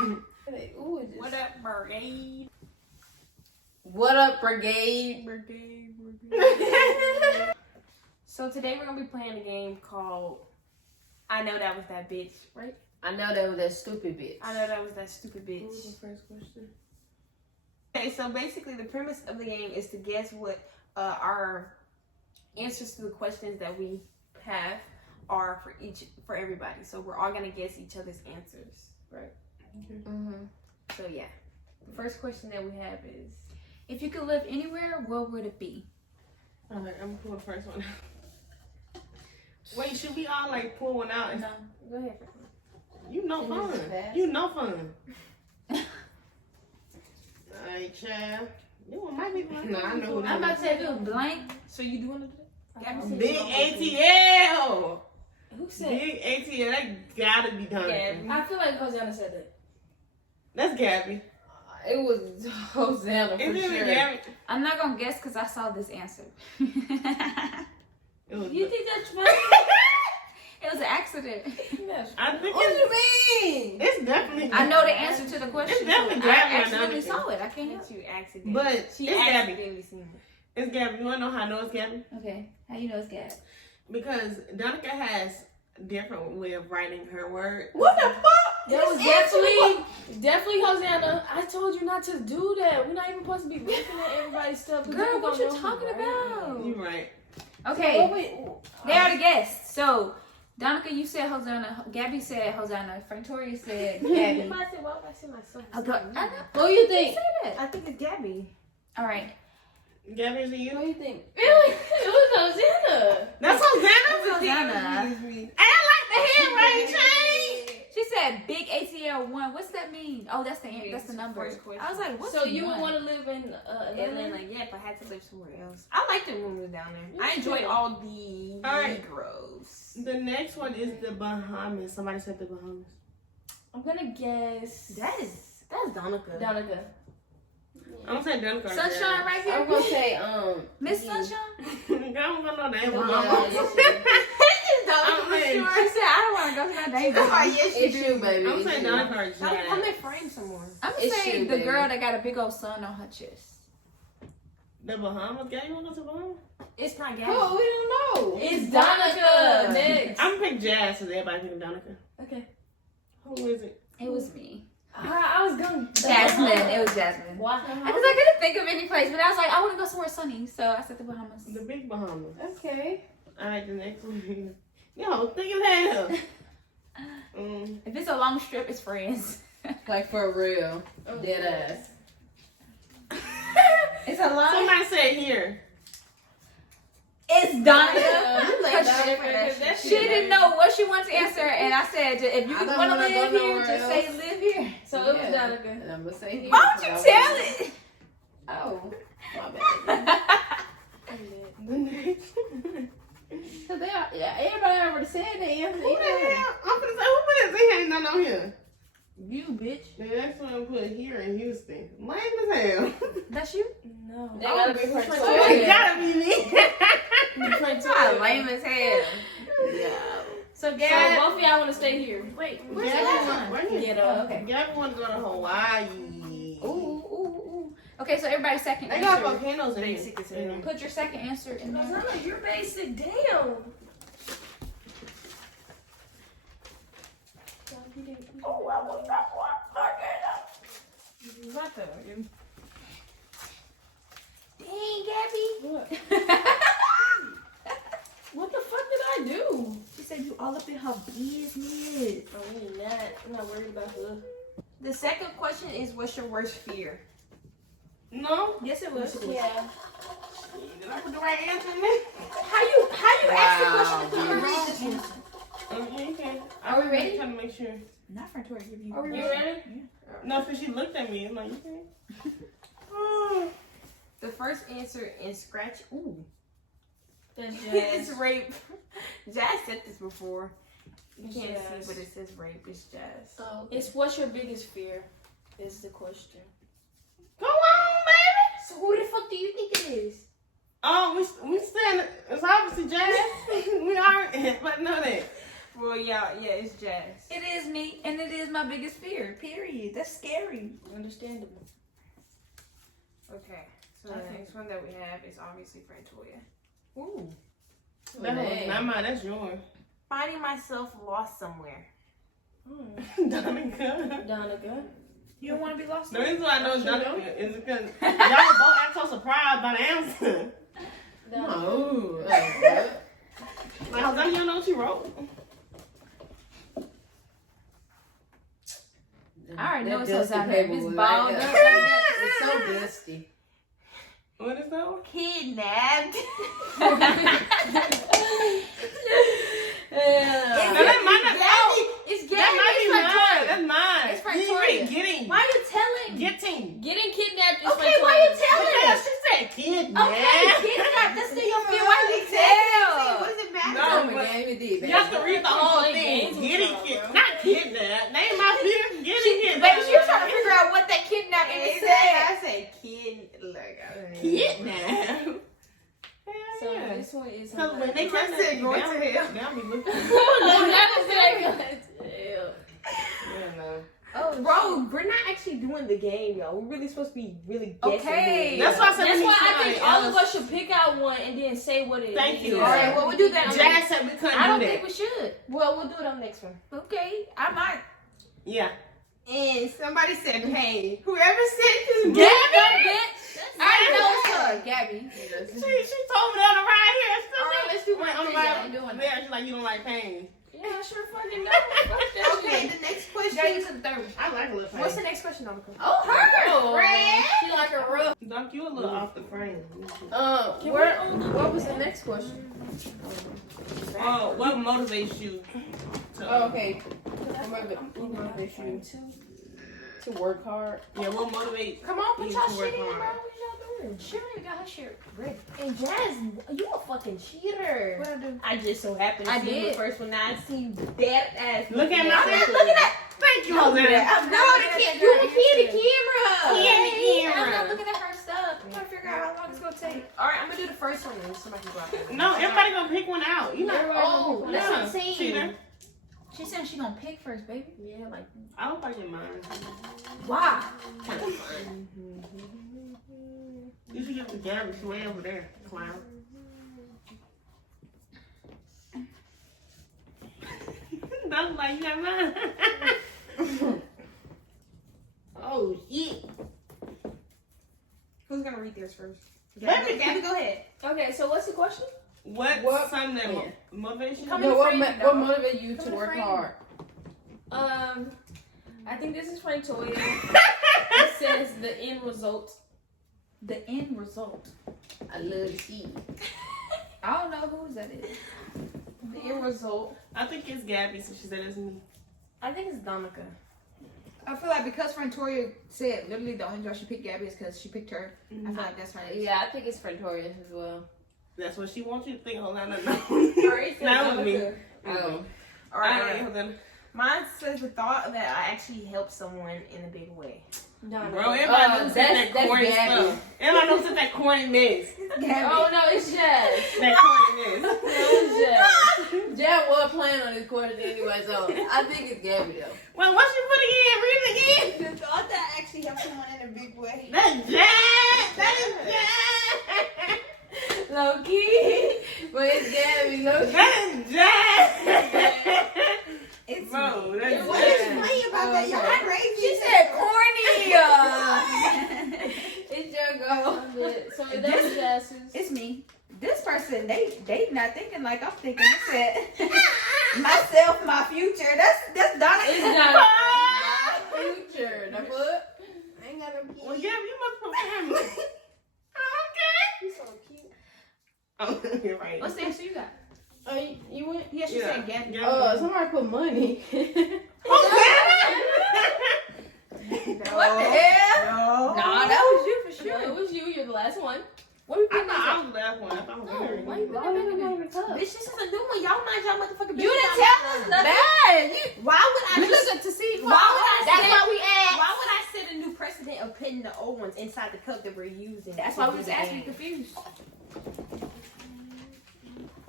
Ooh, What up, brigade? What up, brigade? Brigade. So today we're gonna be playing a game called I Know That Was That Bitch, right? I know that was that stupid bitch. I know that was that stupid bitch. What was the first question? Okay, so basically the premise of the game is to guess what our answers to the questions that we have are for everybody. So we're all gonna guess each other's answers, right? Okay. Mm-hmm. So yeah, the first question that we have is, if you could live anywhere, where would it be? Alright, I'm gonna pull the first one. Wait, should we all like pull one out? No. go ahead. You know fun. You know fun. Alright, child. You want my people? No, I know. I'm about to say do blank. So you doing it? Big ATL. Who said? Big ATL. That gotta be done. Gabby. I feel like Hosanna said that. That's Gabby. It was Hosanna for Is it sure. Gabby? I'm not gonna guess because I saw this answer. It was You think that's funny? It was an accident. I think What do you mean? it's definitely. I know the answer to the question. It's definitely so Gabby. I I accidentally know saw it. I can't help. It's you accidentally. But She it's Gabby. accidentally seen it. It's Gabby. You wanna know how I know it's Gabby? Okay, how you know it's Gab? Because Donica has different way of writing her words. What the fuck? That was Just definitely Hosanna. I told you not to do that. We're not even supposed to be looking at everybody's stuff. Girl, what you talking about? You right. Okay, Oh, wait. they already guessed. So, Donica, you said Hosanna. Gabby said Hosanna. Frantoria said Gabby. If I said, why would I say myself? I know. What do you think? Say that. I think it's Gabby. All right. Gabby, is it What you? do you think? Really? It was Hosanna. That's Hosanna. Hosanna. And I like the handwriting change. She said big ATL 1. What's that mean? Oh, that's the number. First question. I was like, what's So you one? would want to live in Atlanta, yeah, if I had to live somewhere else. I liked it when we was down there. I enjoyed all the Alright. Negroes. The next one is the Bahamas. Somebody said the Bahamas. I'm gonna guess. That's Donica. Donica. I'm gonna say Donica. Sunshine right here. I'm gonna say Miss Sunshine? I don't want no damn Yeah, Bahamas. yes, you I'm saying, I said, I don't want to go to my neighbor. it's you, baby. I'm It's saying you. Donica or I'm Jazz. in frame somewhere. I'm It's saying you, the baby. girl that got a big old sun on her chest. The Bahamas. Gabby, you wanna go to Bahamas? It's not Gabby. Oh, we don't know. It's Donica. Donica. Next. I'm gonna pick Jazz because everybody picking Donica. Okay. Who is it? It was me. I was going Jasmine. It was Jasmine. Why? Because I couldn't think of any place, but I was like, I want to go somewhere sunny, so I said the Bahamas. The big Bahamas. Okay. Alright, the next one. Yo, think of hell. If it's a long strip, it's friends. Like for real. Dead ass. It's a long. Somebody said here. It's Donica. You like Cause Donica. she didn't know what she wanted to answer, and I said, if you I don't want to wanna go live here, nowhere just say else. live here. So it was Donica. And I'm gonna say here. Why would you tell it? Oh, my bad. The next one. So they are, yeah, everybody already said they answered. Who the hell? I'm gonna say, who put this? He ain't none on here. You, bitch. The next one put here in Houston. Lame as hell. That's you? No. They gotta be Oh, it Frantoria. gotta be me. Frantoria. Lame as hell. Yeah. So Gab- both of y'all want to stay here. Wait, Gabby where's the last one? want- where Get you- up. Okay. Gabby want to go to Hawaii. Ooh. Okay, so everybody's second They got answer. volcanoes in Basic as hell. here. Put your second answer in there. Hosanna, you're basic. Damn. Oh, I was not one. What the? Dang, Gabby. What? What the fuck did I do? She said you all up in her business. I'm not worried about her. The second question is, what's your worst fear? No? Yes, it was. Yeah. Did I put the right answer in there? How you ask the question if you Wow, read this one? Okay. Are we ready? Trying to make sure. Not for Tori give you. Are you ready? No, because she looked at me. I'm like, okay. The first answer is scratch. Ooh. That's It's Jazz. rape. Jazz said this before. You can't Jazz. see, but it says rape. It's Jazz. So it's what's your biggest fear? Is the question. Go on, baby. So who the fuck do you think it is? Oh, we stand. It's obviously Jazz. We aren't, but know that. Well, yeah, it's Jazz. It is me, and it is my biggest fear. Period. That's scary. Understandable. Okay, so the next one that we have is obviously Frantoya. Ooh. That was not mine. That's yours. Finding myself lost somewhere. Donica. Donica. You don't want to be lost? The reason why I know it's Donica is because y'all both act so surprised by the answer. No. Like, how you don't know what you wrote? I already know it's dusty so sad. It's paperwork balled right up there. like that. It's so dusty. What is that one? Kidnapped. No, that might not be. It's That Gabby. might be It's mine. Frantoya. That's mine. It's You Frantoya. ain't getting. Why you telling? Getting. Getting kidnapped is Okay, why you telling Yeah, us? she said kidnap. Okay, kidnapped. That's still your fear. Why you tell? What does it matter? No, But but game it did, you have to read the whole Play thing. games with Getting y'all, kidnapped. bro. Not kidnapped. Name my fear. Getting kidnapped. Baby, she was trying to figure out what that kidnapping is saying. I said Kidnapped. So Yeah. this one is. Because when they I kidnap said you, going to hell. they'll be looking. No, that was like. Hell. Yeah, no. Oh, Bro, we're not actually doing the game, y'all. We're really supposed to be really guessing. Okay. That's why I said That's we why need I think somebody all of else. us should pick out one and then say what it is. Thank you. Yeah. All right, well, we'll do that. On Jazz said we couldn't I don't do think that. we should. well, we'll do it on the next one. Okay, I might. Yeah. And somebody said, "Hey, whoever said this, Gabby, I I know it's her, Gabby. She told me that on the ride here. All right, let's do one on the thing. Yeah, ride I'm doing there. She's like, you don't like pain. Yeah, I sure fucking know. Fuck that Okay, shit. the next Jay, question. you to the third one. I like a little pain. What's the next question, Monica? Oh, her. Fred? She like a rough. Doc, you a little off the frame. What was the next question? Oh, what motivates you? Oh, okay. What motivates you to work hard? Yeah, what motivates Come on, put you y'all to work shit in, bro. hard? What y'all doing? She already got her shit ready. And Jazz, you a fucking cheater. What I do? I just so happened to I see did. the first one. I see that ass. Look at my Look look at that. Thank you, Look at Hosanna. that. I'm No, not the looking kid, at you that the girl. kid, the camera. I'm not looking at her stuff. I'm trying to figure out how long it's gonna take. All right, I'm gonna do the first one and somebody can go out there. No, everybody gonna pick one out. You know. Oh, that's what I'm saying. Cheater. She said she gonna pick first, baby. Yeah, like I hope I get mine. Why? You should get the Gabby's way over there, clown. That's like you got mine. Oh shit. who's gonna read theirs first? Gabby, Gabby, go ahead. Okay, so what's the question? What's something that motivates you? Come No, in what, frame, what dog. motivates you Come to in work frame. hard? I think this is Frantoya. It says the end result. The end result. I love to see. I don't know whose that is. The end result. I think it's Gabby, so she said it's me. I think it's Donica. I feel like because Frantoya said literally the only reason why she picked Gabby is because she picked her. I feel like that's her. Yeah, I think it's Frantoya as well. That's what she wants you to think. Hold on, no. Alright, so That was me. Donica. Oh. Alright, hold on. Mine says the thought that I actually helped someone in a big way. Bro, everybody knows that corny Gabby. stuff. Everybody knows that corniness. Oh no, it's Jazz. That corniness. No, it's Jazz. Jazz was playing on this quarter anyway, so I think it's Gabby though. Well, what you put again? Read it again. The thought that I actually helped someone in a big way. That's Jazz. That is Jazz. Low key, but it's Gabby. Low key. That is Jazz. It's Bro, me. that's What is Jazz. funny about that? Y'all crazy. She said corny. It's your girl. So that was Jazz's. It's me. This person, they not thinking like I'm thinking. They said myself, my future. That's Donna. It's not my future. The fuck? I ain't got a Well, key. yeah, you must put family. Okay. You're so cute. Oh, you're right. What's the answer you got? You went? Yeah, she said Gabby. Somebody put money. What the hell? Nah, that was you for No, sure. it was you. You're the last one. What are we I putting thought this I was the last one. I thought I was on? married. Why you put that back in the cup? Bitch, this is a new one. Y'all mind y'all motherfucking You business. didn't tell us nothing. Bad. Why would I We just... looking to see. Why would I That's say- why we asked. Why would I set a new precedent of putting the old ones inside the cup that we're using? That's to why do we was the asking game? confused.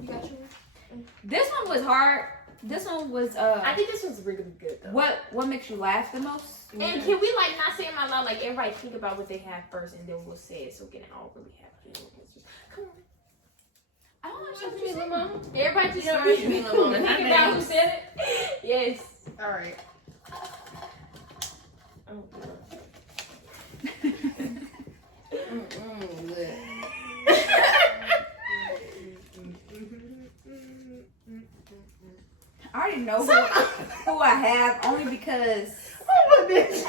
You got yours? This one was hard This one was I think this one's really good though. what makes you laugh the most? And can we like not say them out loud? Like everybody think about what they have first, and then we'll say it. So we can all really happy. Come on. I don't know What you mean, Lamar? Everybody just You know what you mean, Lamar? think about who said it. Yes. All right. Oh, Good. I already know who I have only because. oh my goodness.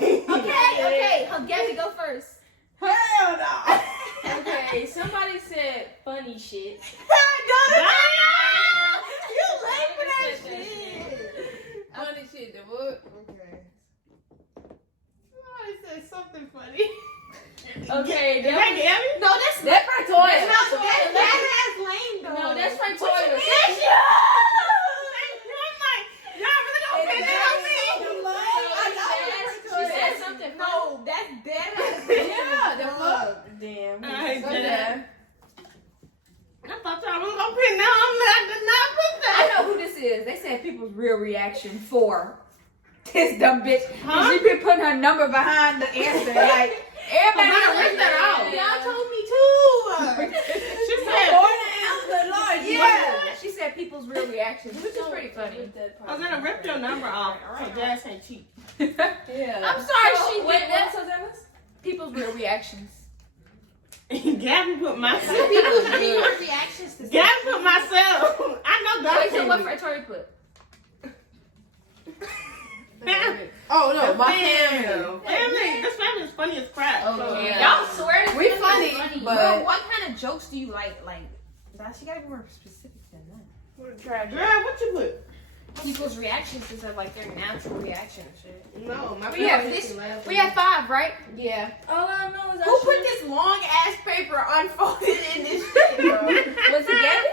Okay. Gabby, go first. Hell no. Okay. Somebody said funny shit. You late for that shit. Funny shit, the what? Okay. Somebody said something funny. Okay. Is that Gabby? No, that's That Pretoria. That's lame though. no, that's right. What you Toya. mean? Y'all really gonna pin that on me? She said something. No, that's dead. Yeah, the fuck. Damn. I hate So that. that. I thought y'all was gonna pin that on me. I did not put I that. know who this is. They said people's real reaction for this dumb bitch. Huh? She been putting her number behind the answer. Like everybody I else read that out. Y'all told me She said, Yeah, she said people's real reactions, which is pretty funny. I was gonna rip your number off. So Jazz ain't cheap. Yeah. I'm sorry, So, she what did that that. People's real reactions. Gabby put myself. People's real reactions to Gabby put myself. I know God. Wait, so what Tori put? Oh no, my family. family. Family. This family is funny as crap. Oh, So, yeah. Y'all swear this We is funny, but- Bro, what kind of jokes do you like? Like, she gotta be more specific than that. Girl, what you put? People's reactions is like their natural reaction and shit. No, my We have family this- is laughing. We had 5, right? Yeah. All I know is Who put this long ass paper unfolded in this shit, bro? Was it Gabby?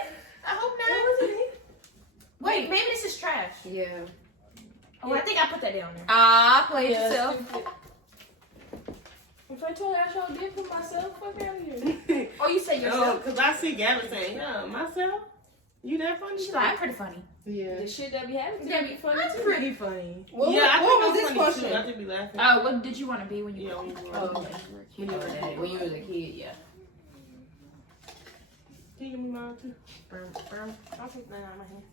I hope not. Wait, maybe this is trash. Yeah. Oh, I think I put that down there. Ah, play yourself. If I told you I sure did for myself, fuck out of here. Oh, you say No, yourself? because I see Gabby saying, yeah, myself? You that funny? She's like, I'm pretty funny. Yeah. The shit that we have to Yeah, be funny. that's too. pretty funny. What, Yeah, I what think was I'm this funny question? too. I think we laughing. What did you want to be when you Yeah, were we were. Oh, okay. When you was a kid, yeah. Can you give me mine too? I'll take that out of my hand.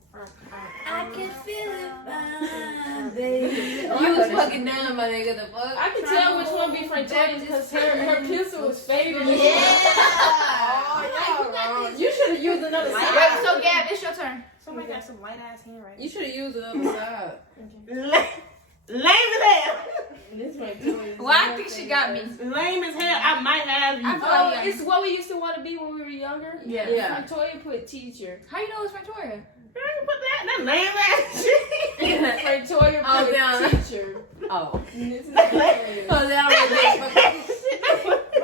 I can feel it fine, baby. You was fucking down, my nigga. The fuck? I can tell which one be Frantoya's because her pencil was faded. Oh, y'all wrong. You should have used another Wait, side. so Gab, it's your turn. Somebody got some light ass handwriting. You should have used another side. Lame as hell. This Frantoya's. Well, I think she got me. Lame as hell. I might have you. I feel Oh, like it's what we used to want to be when we were younger. Yeah. Yeah. Frantoya put teacher. How you know it's Victoria? I can put that lame ass shit. Frantoya Oh, put down. teacher. Oh. This is Oh, down. Why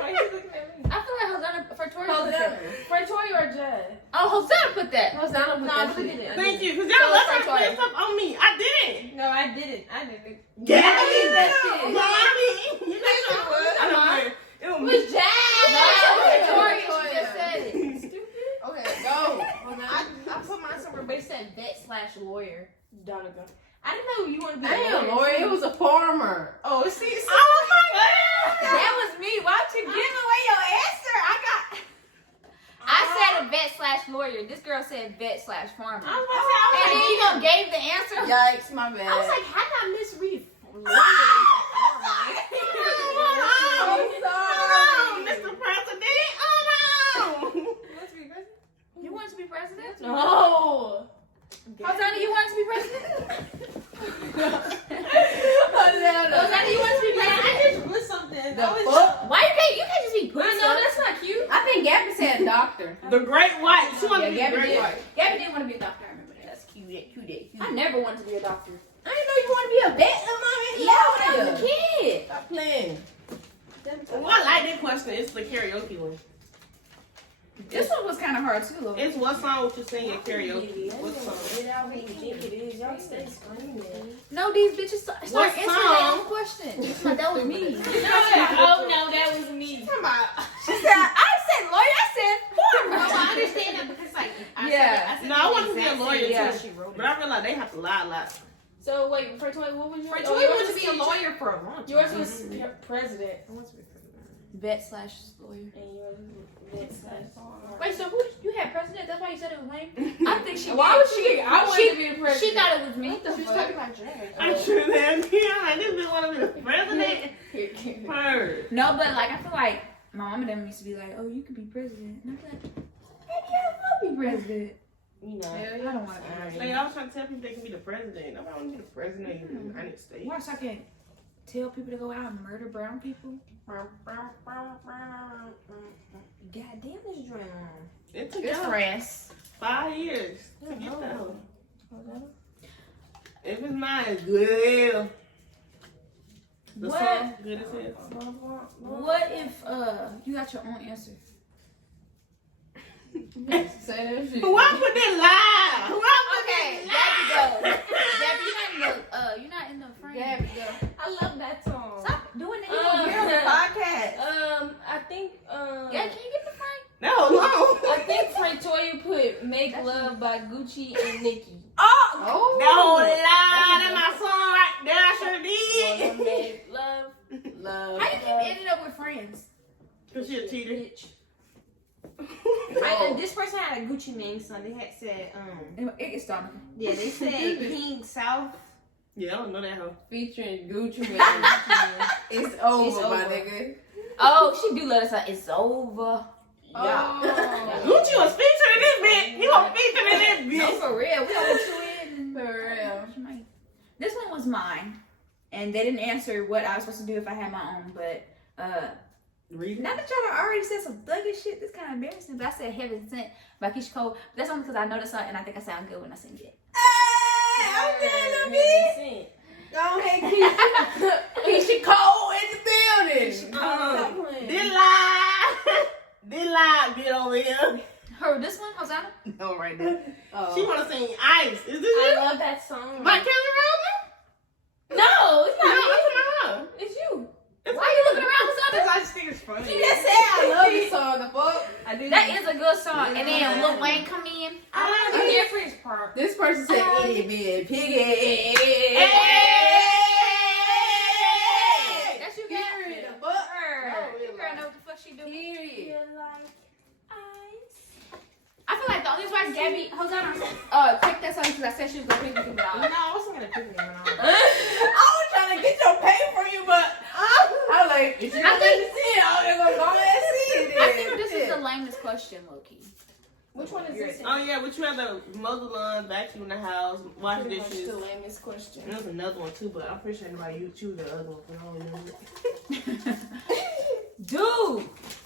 you looking at me? I feel like Hosanna Victoria. Hold put it that. up. Frantoya or Jed? Oh, Hosanna put that. Hosanna put No, that look shit. at it. Thank you. Because So y'all love it's to Frantoya. play stuff on me. I didn't. No, I didn't. Gabby. that shit. Gabby. You know what? I don't know. It was me. Jed? Victoria. Victoria. She just said it. Okay, go. I put mine somewhere, but it said vet/lawyer. Donegal. I didn't know you want to be I ain't a lawyer. It was a farmer. Oh, see. Oh my God. That was me. Why don't you give away your answer? I said a vet/lawyer. This girl said vet/farmer. I was about to And say, then you gonna gave the answer? Yikes, my bad. I was like, how did I misread? I'm sorry. Mr. President. Oh no. You want to be president? No. Hosanna, you want to be president? Hosanna. Hosanna, you want to be Man, president? I just put something. The fuck? Why you can't just be putting I know, stuff? that's not cute. I think Gabby said doctor. The Great White. She wanted to be Gabby Great did. White. Gabby didn't want to be a doctor. I remember that. That's cute. I never wanted to be a doctor. I didn't know you want to be a vet. Yeah, when I was a kid. Stop playing. Well, I like that question. It's the karaoke one. This one was kind of hard too. Though. It's what song would you sing at karaoke? What song? Y'all stay screaming. No, these bitches start What answering song? their own question. That was me. Oh no, that was me. Come on. She said, I said lawyer. I said No, former. I understand that because like Yeah. I said No, I want to be a lawyer yeah. too. She wrote But I realize they have to lie a lot. So wait, for Toy, what was your? For oh, Toy yours wanted to was be a teacher? lawyer for a long time. Yours was president, I want to be president. Vet/lawyer. and yours was vet/. Wait, so who you had president? That's why you said it was lame? I think she. Why did. was she? I wanted to be the president. She thought it was me. She was talking about drag. I'm sure that like this bitch want to be the president. Heard. No, but like I feel like my mom and them used to be like, "Oh, you could be president," and I'm like, "Maybe I will be president." You know. I don't want to be president. They always trying to tell people they can be the president. Nobody want to be the president of the United States. Why so I can tell people to go out and murder brown people? God damn this drink. It took It's y'all France. 5 years to get that one. If it's mine, it's good. The What? song, good as hell. What if you got your own answer? Say that shit. Who I put that lie? Who I put Okay, that Gabby go. Gabby, you're not in the frame. Gabby, go. I love that song. Stop doing that. You gonna hear on the podcast. I think. Yeah, can you get the frame? No, no. I think Fratoya put "Make Love" by Gucci and Nicki. Oh, No lie, that's my song right there. I sure did. Wanna make love, Love. how you keep ending up with friends? Cause she a cheater. bitch. This person had a Gucci Mane song. They had said, It gets started. yeah, they said King South. Yeah, I don't know that hoe. Featuring Gucci Mane. It's over, my over. nigga. Oh, she do let us know it's over. Yeah. Gucci was featuring this bitch. He was featuring this No, bitch. for real. We don't chew in. For real. This one was mine, and they didn't answer what I was supposed to do if I had my own. But Read not that y'all already said some thuggish shit. This kind of embarrassing. But I said "Heaven Sent" by Keisha Cole. But that's only because I know the song and I think I sound good when I sing it. Hey, Go ahead, Keisha. Keisha Cole in the building. Stop playing. Did lie, get over here. Her, this one, Hosanna. No, right there. Oh. She wanna sing Ice. Is this I you? love that song. By Kelly Rowland? No, it's No, not me. I'm talking about her. It's you. It's Why are you looking around, Hosanna? I just think it's funny. She just said I love this song. The fuck. I do. That is a good song. And then Lil Wayne come in. I The difference part. This person said itty bitty piggy. That's you, Period. Gabby. The fuck. You girl know what the fuck she do. Period. I feel like the only reason why Gabby, Hosanna, picked that song because I said she was gonna pick it No, out. I wasn't gonna pick it when I was. I was trying to get your pay from you, but I was like, if you don't let me see it, I'm gonna go ahead and see it. I think this is the lamest question, Loki. Which one is this? Oh yeah, but you have to mow the lawn, vacuum the house, wash Pretty much dishes. the lamest question. And there's another one too, but I'm pretty sure anybody you choose the other one. 'Cause I don't remember. Dude,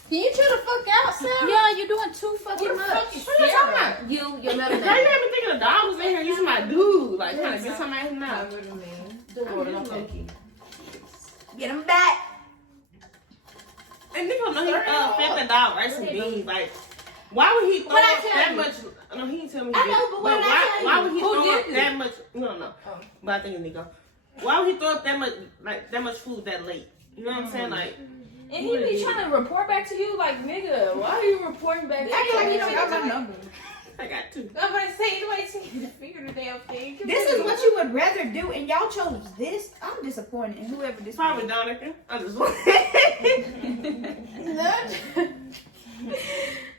Can you chill the fuck out, Sam? yeah, you're doing too fucking much. What are you talking about? Your middle Girl, you name. had me thinking the dog was in here using my dude, like trying to get something out of his mouth. Get him back. And Nico know he fed the dog rice and beans. Like, why would he throw What I up tell that you? much? No, he didn't tell me. I he know, did. but what did I tell why you? would he Who throw up did that much? No. Oh. But I think it's Nico. Why would he throw up that much food that late? You know what I'm saying? Like, And he be trying to report back to you like, nigga, why are you reporting back to I feel like you don't me? got my number. I got two. I'm gonna say anybody see the figure the damn thing. This is what you would rather do, and y'all chose this. I'm disappointed in whoever this Probably was. Donica. I'm just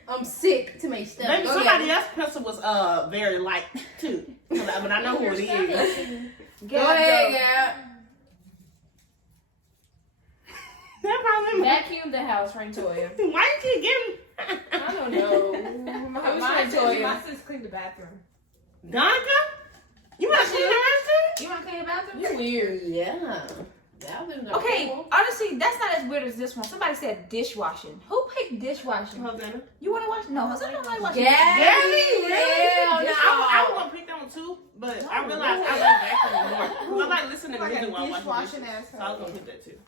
I'm sick to my stomach. Maybe Go somebody ahead. else's pencil was very light too. But I know who it is. Go ahead, Gab. That probably Vacuum the house, Toya. Why you keep giving I don't know. My Toya. sis cleaned the bathroom. Donica? You want to clean the restroom? You want to clean your bathroom? You weird, yeah. Bathrooms are Okay, cool. honestly, that's not as weird as this one. Somebody said dishwashing. Who picked dishwashing? Hosanna. You want to watch? No, I don't like watching. Gabby, hell no. I want to pick that one too, but I realized I like vacuuming more. Because I like listening to music while I watch the dishes. So I was going to pick that too.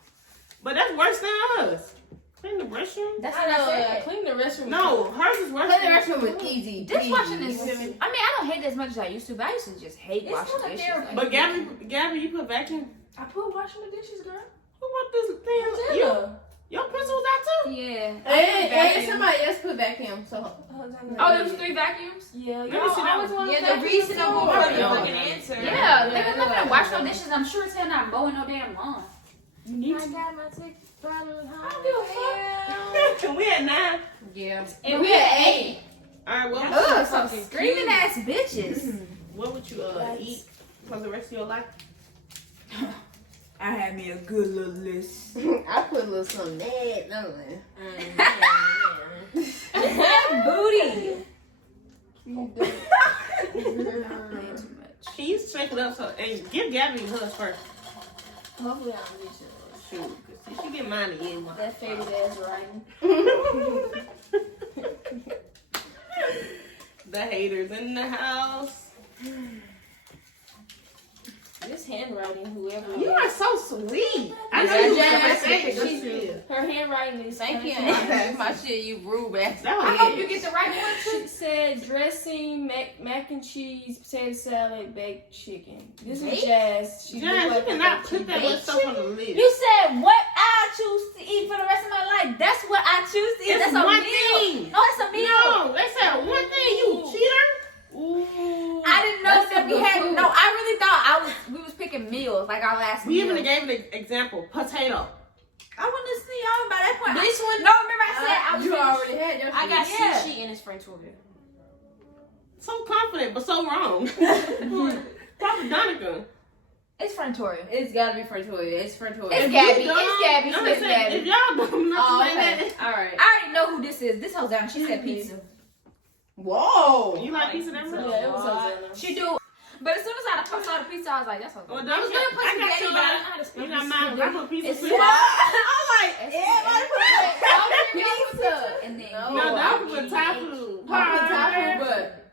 But that's worse than us. Clean the restroom? That's I what I know. said. Clean the restroom. No, hers is worse. Clean the restroom was easy. Dishwashing is. peasy. You feel me? I mean, I don't hate it as much as I used to, but I used to just hate It's washing not a dishes. therapy. But Gabby, you put vacuum? I put washing the dishes, girl. Who wrote this thing? You? Angela. Your pencil was out too? Yeah. And somebody else put vacuum. So. Oh, there was 3 vacuums? Yeah, Let me y'all see that always one. want Yeah, the vacuum reasonable too. for For the the Yeah. fucking answer. Yeah, they're not gonna wash no dishes. I'm sure as hell not mowing no damn lawn. I got my ticket bottle home. I don't give a fuck. Can we at 9? Yeah. And we at 8. Alright, well, Ugh, some screaming ass bitches. what would you eat for the rest of your life? I had me a good little list. I put a little something that on it. Booty. Can you shake it up and give Gabby hers first? Hopefully I don't reach it. Shoot, cause she get mine again. That faded ass writing. The haters in the house. This handwriting, whoever. You are so sweet. I know Yeah, you Jan, were that's saying the good shit. Her handwriting is. Thank you. fantastic. My shit, you rude ass. That I was hope it. you get the right one too. She said dressing, mac and cheese, potato salad, baked chicken. This is Jazz. She Jazz, look you like a cannot baked put that chicken. much stuff on the list. You said what I choose to eat for the rest of my life. That's what I choose to eat. It's That's a one meal. thing. No, it's a meal. No, they said one thing, you cheater. Ooh. I didn't know That's that some we good had. food. No, I really thought we was picking meals like our last We meal. even gave an example, potato. I want to see y'all by that point. This one- No, remember I said I was You finished. already had your I got shit. Yeah. sushi and it's French order. So confident, but so wrong. Papa Donica. It's Frontoria. It's gotta be Frontoria. It's Frontoria. It's If Gabby. you It's dumb, Gabby. I'm It's saying, Gabby. if y'all dumb enough Oh, to say okay. that, Alright. I already know who this is. This hoe's down. She said pizza. Whoa. you like pizza that Yeah, much? it was Hosanna. She do. But as soon as I saw the pizza, I was like, that's okay. Well, I don't was you? gonna put I got spaghetti, you, but I don't know how to You spell got it. mine. I put pizza It's too. small. I'm like, Everybody put pizza. And then no, that was with Thai food. I put Thai food, but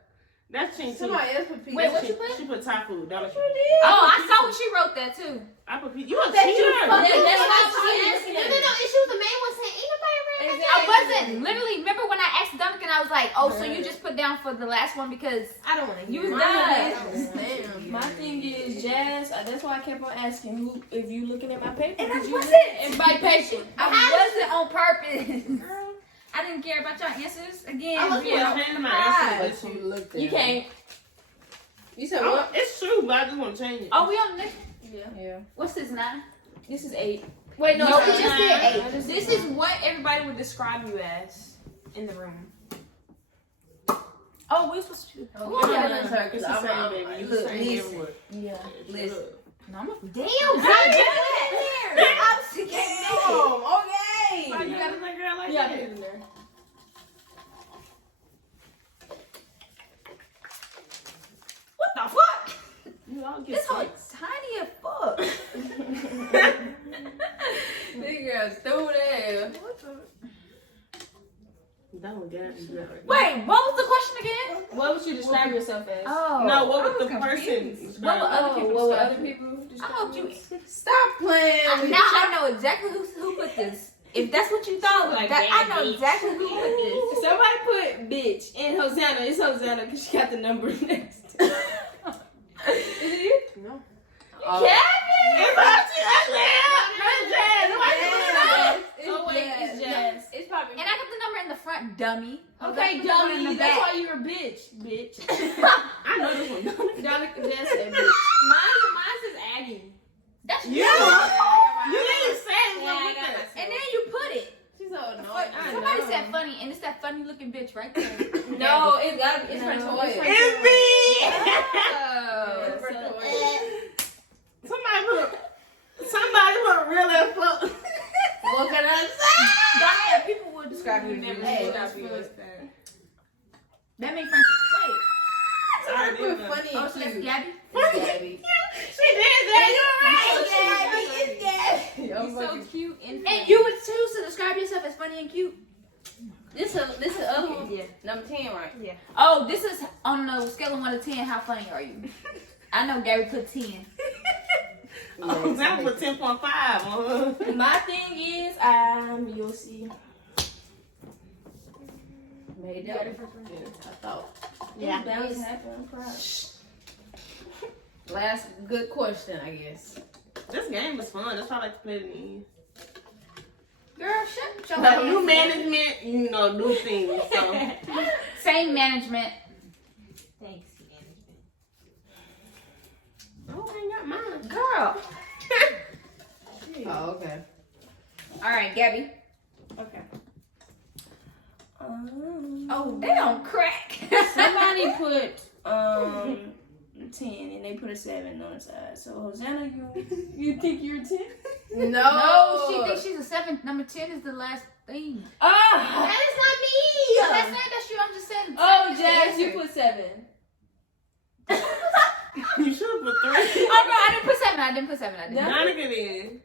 That's Ching too. somebody else put pizza. Wait, what you put? She put Thai food, don't she? Oh, I saw when she wrote that too. I put pizza. You a That you cheater. fucking- Yeah, that's why She she asked- asking. No, and she was the main one saying, ain't nobody ready. I wasn't. Literally, remember when I asked Duncan, I was like, oh, so you just put down for the last one because I don't want to you hear was it. done. Damn. My thing is, Jazz, that's why I kept on asking who, if you looking at my paper. And I 'cause you wasn't. everybody patient. I wasn't on purpose. I didn't care about your answers. Again, I was Bria. gonna change my Hi. answer, But you looked at You it. can't. You said but what? it's true, but I just want to change it. Oh, we on the next. Yeah. What's this 9? This is 8. Wait, no, No, she we just just did did 8. This is what everybody would describe you as in the room. Oh, we supposed to. Oh, yeah, that's her. It's Cause the I'm same, baby. You the look, same listen. everywhere. Yeah. Listen. No, I'm a. Damn, I'm sick of Okay. Why you gotta say girl like Yeah, I that? put it in there. What the fuck? You all get This whole sick. tiny as fuck. This girl threw there. That one got me. Wait, what was the question again? What would you describe yourself as? Oh, No, what I would was the confused. person What would other Oh, people what would describe other you? people I describe hope you you. Stop playing. with Now I know exactly who put this. If that's what you thought, Like that, I bad know bitch. exactly who put this. Somebody put bitch and Hosanna. It's Hosanna because she got the number next to it. Is it you? No. It's actually ugly. It's Jazz. Oh, wait, it's Jazz. It's probably. And I got the number in the front, dummy. Okay, That's the number in dummy. the That's back. why you're a bitch. Bitch. I know this one. Donica Jazz said bitch. Mine says Aggie. That's You. you. You didn't say it. Yeah, I got myself. And then you put it. She's so annoying. Somebody said funny, and it's that funny looking bitch right there. No, it's gotta be. It's no, for toys. for It's toys. me. Oh. It's for toys. Somebody put a real ass fuck. What can I say? Donna, people would describe you as Never hey, describe you as that makes friends. Wait. I put funny Oh, and so that's cute. Gabby? It's Gabby. She did that. You're right. It's Gabby. You're so cute and And you would choose to describe yourself as funny and cute? This is the other one. Yeah. Number 10, right? Oh, this is on the scale of 1 to 10. How funny are you? I know Gary put 10. Oh, that was 10.5. My thing is, you'll see. Made You that ready one. for three? I thought. Yeah. That was happening. I'm proud. Last good question, I guess. This game was fun. That's why I like to play it in the end. Girl, shut Like, new management, you know, new things. So. Same management. Thanks, management. Oh, I ain't got mine. Girl. Oh, okay. All right, Gabby. Okay. Oh, they don't crack. Somebody put 10 and they put a 7 on the side. So Hosanna, you think you're 10? No. No, she thinks she's a 7. Number 10 is the last thing. Ah! That is not me. That's not that's you. I'm just saying. Oh, Jazz, you put 7. You should have put 3. Oh no, I didn't put 7. I didn't put 7. I didn't. Monica did.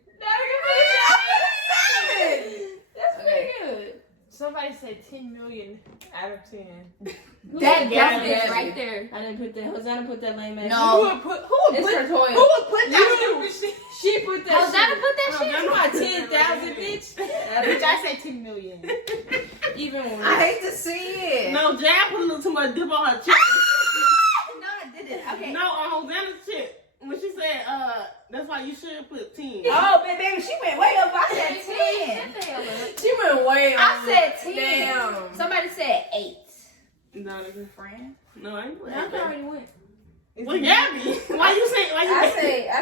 That's pretty good. Somebody said 10 million out of 10. That Gabby. is right there. I didn't put that. Hosanna put that lame ass. No. Who would put that stupid shit? She put that. Hosanna put that shit. That's my 10,000, bitch. Bitch, I said 10 million. Even when I hate to see it. No, Jab put a little too much dip on her chip. No, I didn't. Okay. No, on Hosanna's chip. When she said, that's why you should put 10. Oh, baby, she went way up. I said 10. She went way I over. said 10. Damn. Somebody said 8. No, that's a Friend. No, I ain't put I that. already went. Well, Gabby. Why you say? Why you I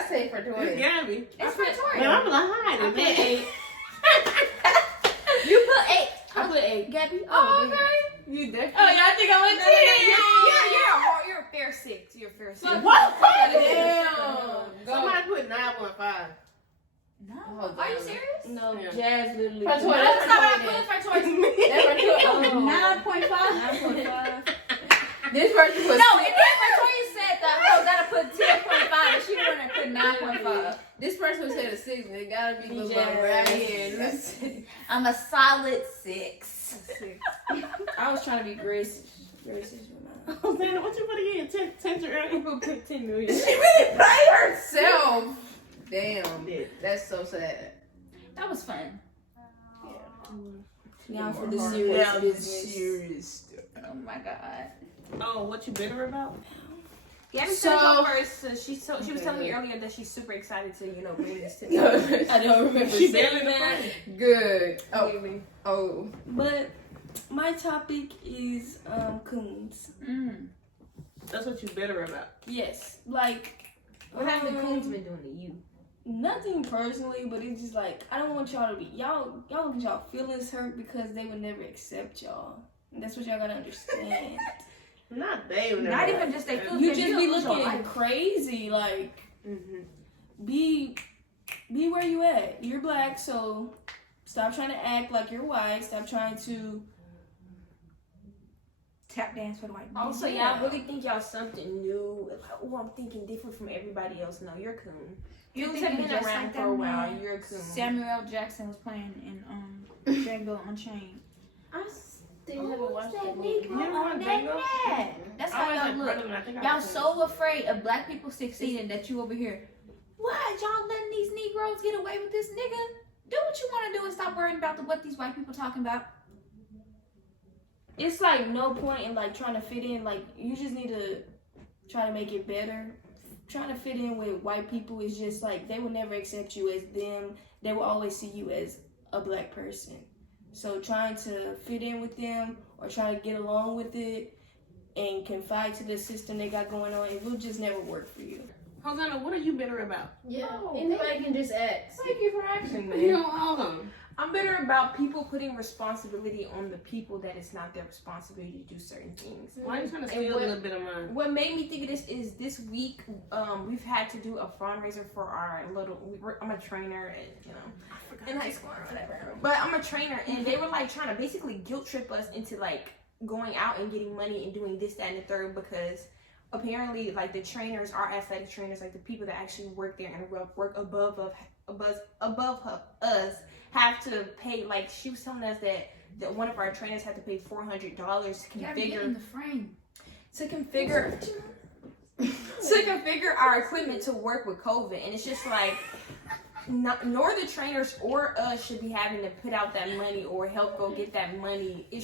say for It's 20. Gabby. It's Victoria. Man, I'm like, hi, I put 8. You put 8. I put 8. Gabby. Oh, Oh, okay. You definitely. Oh, y'all think I went 10? You're a fair 6. You're a fair 6. What? Damn. Somebody put 9.5. No. Oh, Are you damn. serious? No, Yeah. Jazz literally. That's what- That's not what I put for choice. That's for 20. 9.5. 9.5. This person was. No, if Victoria said that Hosanna put 10.5 and she wouldn't have put 9.5. This person said a 6. They gotta be little Jazz. right here. I'm a solid 6. I was trying to be gracious with mine. Hosanna, what you put again? 10 to earn? People put 10 million. She really played herself. Damn. That's so sad. That was fun. Now for the serious Now business. serious. Oh my god. Oh, what you bitter about? Gabby So- said go first. So she was telling me earlier that she's super excited to, bring this to me. I don't remember She saying barely that. Good. Oh. Maybe. Oh. But my topic is Coons. That's what you bitter about. Yes, like What have the Coons been doing to you? nothing personally, but it's just like I don't want y'all to be y'all don't get y'all feelings hurt because they would never accept y'all. And that's what y'all gotta understand. Not they. Not even just they feel You they just feel be your looking life. crazy, like be where you at. You're black, so stop trying to act like you're white. Stop trying to. Tap dance for the white man. Also, y'all really think y'all something new. Like, oh, I'm thinking different from everybody else. No, you're Coon. You're Coons have thinking been just around like for that a while. man You're a Coon. Samuel L. Jackson was playing in Django Unchained. I still haven't watched that movie. You never watched Django? That's I how watched y'all that look. part, I think I Y'all watched it. so afraid of black people succeeding that you over here. Why y'all letting these Negroes get away with this nigga? Do what you want to do and stop worrying about what these white people talking about. It's like no point in like trying to fit in. Like you just need to try to make it better. Trying to fit in with white people is just like they will never accept you as them. They will always see you as a black person. So trying to fit in with them or try to get along with it and confide to the system they got going on, it will just never work for you. Hosanna, what are you bitter about? Yeah, anybody can just ask. Thank you for asking me. You know, hold on. I'm bitter about people putting responsibility on the people that it's not their responsibility to do certain things. Why are you trying to And steal a what- little bit of mine? What made me think of this is this week we've had to do a fundraiser for our I'm a trainer, in high school or whatever. But I'm a trainer, and they were like trying to basically guilt trip us into like going out and getting money and doing this, that, and the third because apparently like the trainers, our athletic trainers, like the people that actually work there and work above us have to pay. Like she was telling us that one of our trainers had to pay $400 to configure the frame. to configure our equipment to work with COVID, and it's just like nor the trainers or us should be having to put out that money or help go get that money. It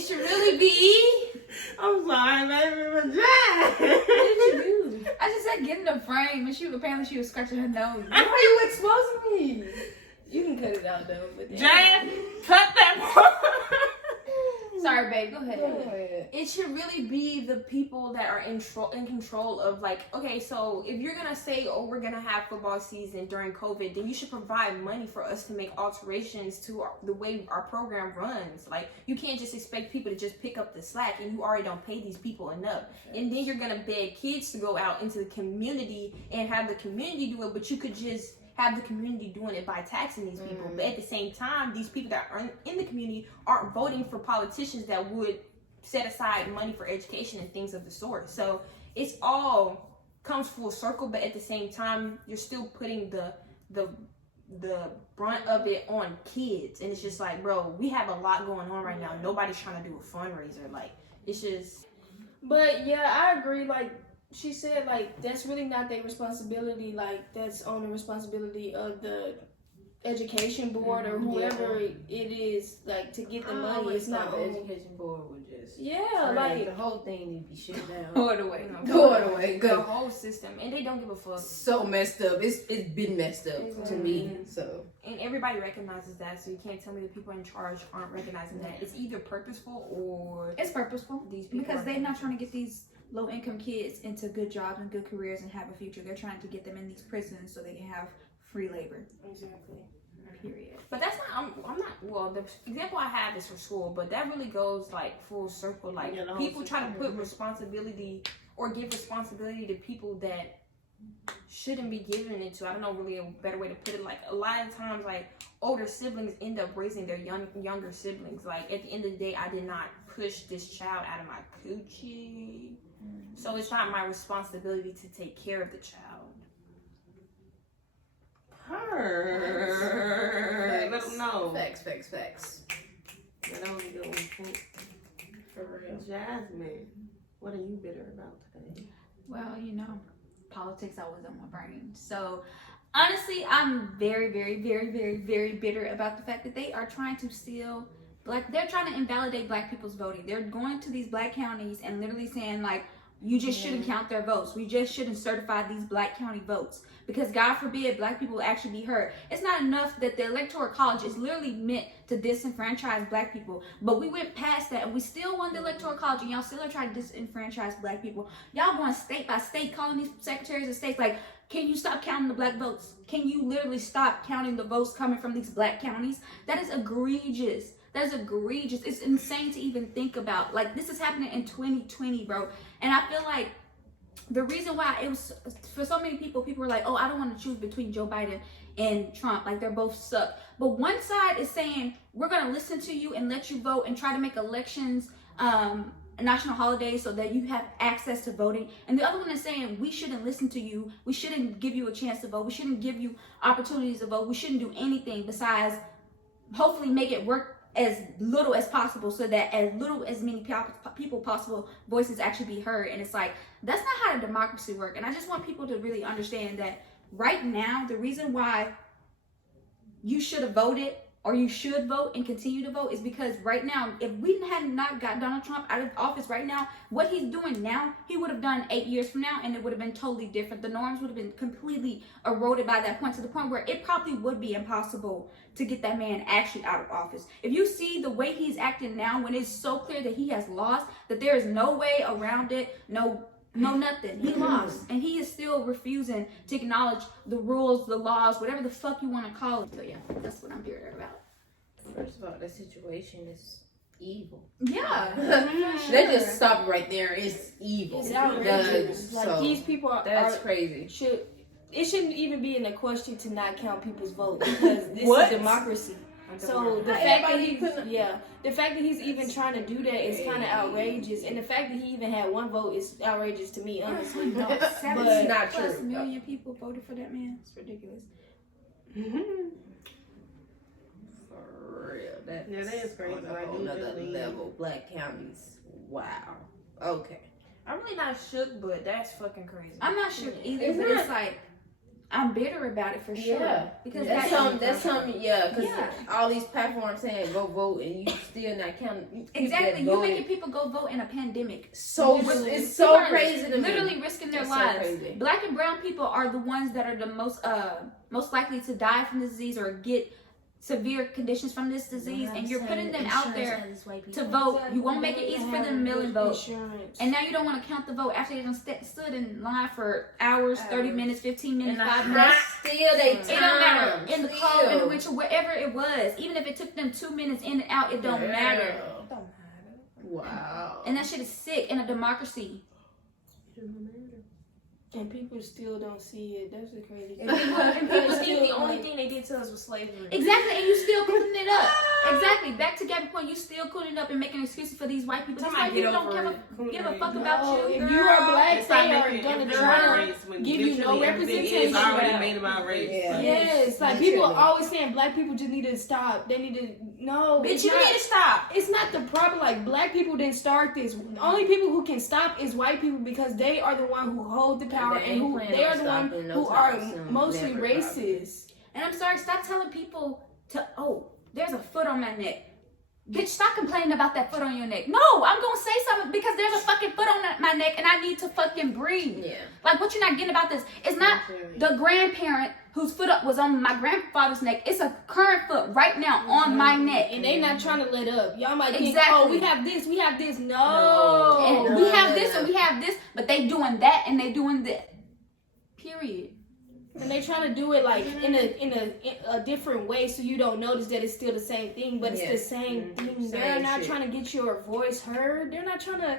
should really be. I'm sorry, baby, but Jack. What did you do? I just said get in the frame, and apparently she was scratching her nose. Why are you exposing me? You can cut it out though. But Jazz, cut that part. Sorry, babe. Go ahead. Go ahead. It should really be the people that are in control of, like, okay, so if you're gonna say, oh, we're gonna have football season during COVID, then you should provide money for us to make alterations to the way our program runs. Like, you can't just expect people to just pick up the slack, and you already don't pay these people enough. And then you're gonna beg kids to go out into the community and have the community do it, but you could just have the community doing it by taxing these people. But at the same time, these people that are in the community aren't voting for politicians that would set aside money for education and things of the sort. So it's all comes full circle, but at the same time, you're still putting the brunt of it on kids. And it's just like, bro, we have a lot going on right now. Nobody's trying to do a fundraiser. Like, it's just... But yeah, I agree. Like she said, like that's really not their responsibility. Like that's on the responsibility of the education board or whoever it is. Like to get the money, it's not the on. education board would just Like the whole thing need to be shut down. Throw it away. Throw it away. The whole system. And they don't give a fuck. So messed up. It's been messed up to me. So And everybody recognizes that, so you can't tell me the people in charge aren't recognizing that. It's either purposeful or It's purposeful these people because are they're not trying to get these low-income kids into good jobs and good careers and have a future. They're trying to get them in these prisons so they can have free labor. Exactly. Period. But that's not, I'm not, well, the example I have is for school, but that really goes like full circle. Like Yeah, the whole people try to system. put responsibility or give responsibility to people that shouldn't be giving it to. I don't know really a better way to put it. Like a lot of times, like older siblings end up raising their younger siblings. Like at the end of the day, I did not push this child out of my coochie. So it's not my responsibility to take care of the child. Let them know. Facts. Let them go. For real. Jasmine, what are you bitter about today? Well, you know, politics always on my brain. So honestly, I'm very, very, very, very, very bitter about the fact that they are trying to steal they're trying to invalidate black people's voting. They're going to these black counties and literally saying like, you just shouldn't count their votes. We just shouldn't certify these black county votes because God forbid black people actually be heard. It's not enough that the electoral college is literally meant to disenfranchise black people, but we went past that and we still won the electoral college and y'all still are trying to disenfranchise black people. Y'all going state by state calling these secretaries of states like, can you stop counting the black votes? Can you literally stop counting the votes coming from these black counties? That is egregious. That is egregious. It's insane to even think about. Like, this is happening in 2020, bro. And I feel like the reason why it was, for so many people were like, oh, I don't want to choose between Joe Biden and Trump. Like, they're both suck. But one side is saying, we're going to listen to you and let you vote and try to make elections national holidays so that you have access to voting. And the other one is saying, we shouldn't listen to you. We shouldn't give you a chance to vote. We shouldn't give you opportunities to vote. We shouldn't do anything besides hopefully make it work as little as possible so that as little as many people possible voices actually be heard. And it's like, that's not how democracy works. And I just want people to really understand that right now, the reason why you should have voted or you should vote and continue to vote is because right now, if we had not got Donald Trump out of office right now, what he's doing now, he would have done 8 years from now and it would have been totally different. The norms would have been completely eroded by that point, to the point where it probably would be impossible to get that man actually out of office. If you see the way he's acting now, when it's so clear that he has lost, that there is no way around it, no nothing. He lost. And he is still refusing to acknowledge the rules, the laws, whatever the fuck you want to call it. So yeah, that's what I'm bitter about. First of all, the situation is evil. Yeah. Let's just stop it right there. It's evil. It's outrageous. Like these people that's crazy. It shouldn't even be in the question to not count people's votes because this is democracy. So the fact that he's even trying to do that is kind of outrageous, and the fact that he even had one vote is outrageous to me, honestly. No, But 70 not plus true. million people voted for that man. It's ridiculous. For real. That is crazy. On a whole nother level. Black counties. Wow. Okay. I'm really not shook, but that's fucking crazy. I'm not sure either, but it's like, I'm bitter about it for sure. Yeah. Because That's something, because Yeah. all these platforms saying go vote and you still not counting. Exactly. You making people go vote in a pandemic. So Literally. it's so People are crazy to me. Literally risking their It's so lives. crazy. Black and brown people are the ones that are the most likely to die from the disease or get severe conditions from this disease, and you're putting them out there to vote. You won't make it easy for them to mail and vote. And now you don't want to count the vote after they done stood in line for hours, 30 minutes, 15 minutes, 5 minutes. Still, they It don't matter. In the cold, in the winter, wherever it was, even if it took them 2 minutes in and out, it don't matter. Wow. And that shit is sick in a democracy. And people still don't see it. That's the crazy thing. And people think the only thing they did to us was slavery. Exactly, and you still cooking it up. Exactly. Back to Gabby's point, you still cooking it up and making excuses for these white people. These white people don't give a fuck about you. If you are black, they are gonna try to give you no representation. It's already made about race. Yes, like people are always saying black people just need to stop. They need to Bitch, you need to stop. It's not the problem. Like black people didn't start this. The only people who can stop is white people because they are the one who hold the power and who they are the one who are mostly racist. And I'm sorry, stop telling people to, oh, there's a foot on my neck. Bitch, stop complaining about that foot on your neck. No, I'm gonna say something because there's a fucking foot on my neck and I need to fucking breathe. Yeah. Like, what you're not getting about this? It's not the grandparent whose foot up was on my grandfather's neck. It's a current foot right now on my neck. And they not trying to let up. Y'all might think, Exactly. oh, we have this. No. And we have this and we have this, but they doing that and they doing that. Period. And they trying to do it like in a different way so you don't notice that it's still the same thing, but it's the same thing. They're not trying to get your voice heard. They're not trying to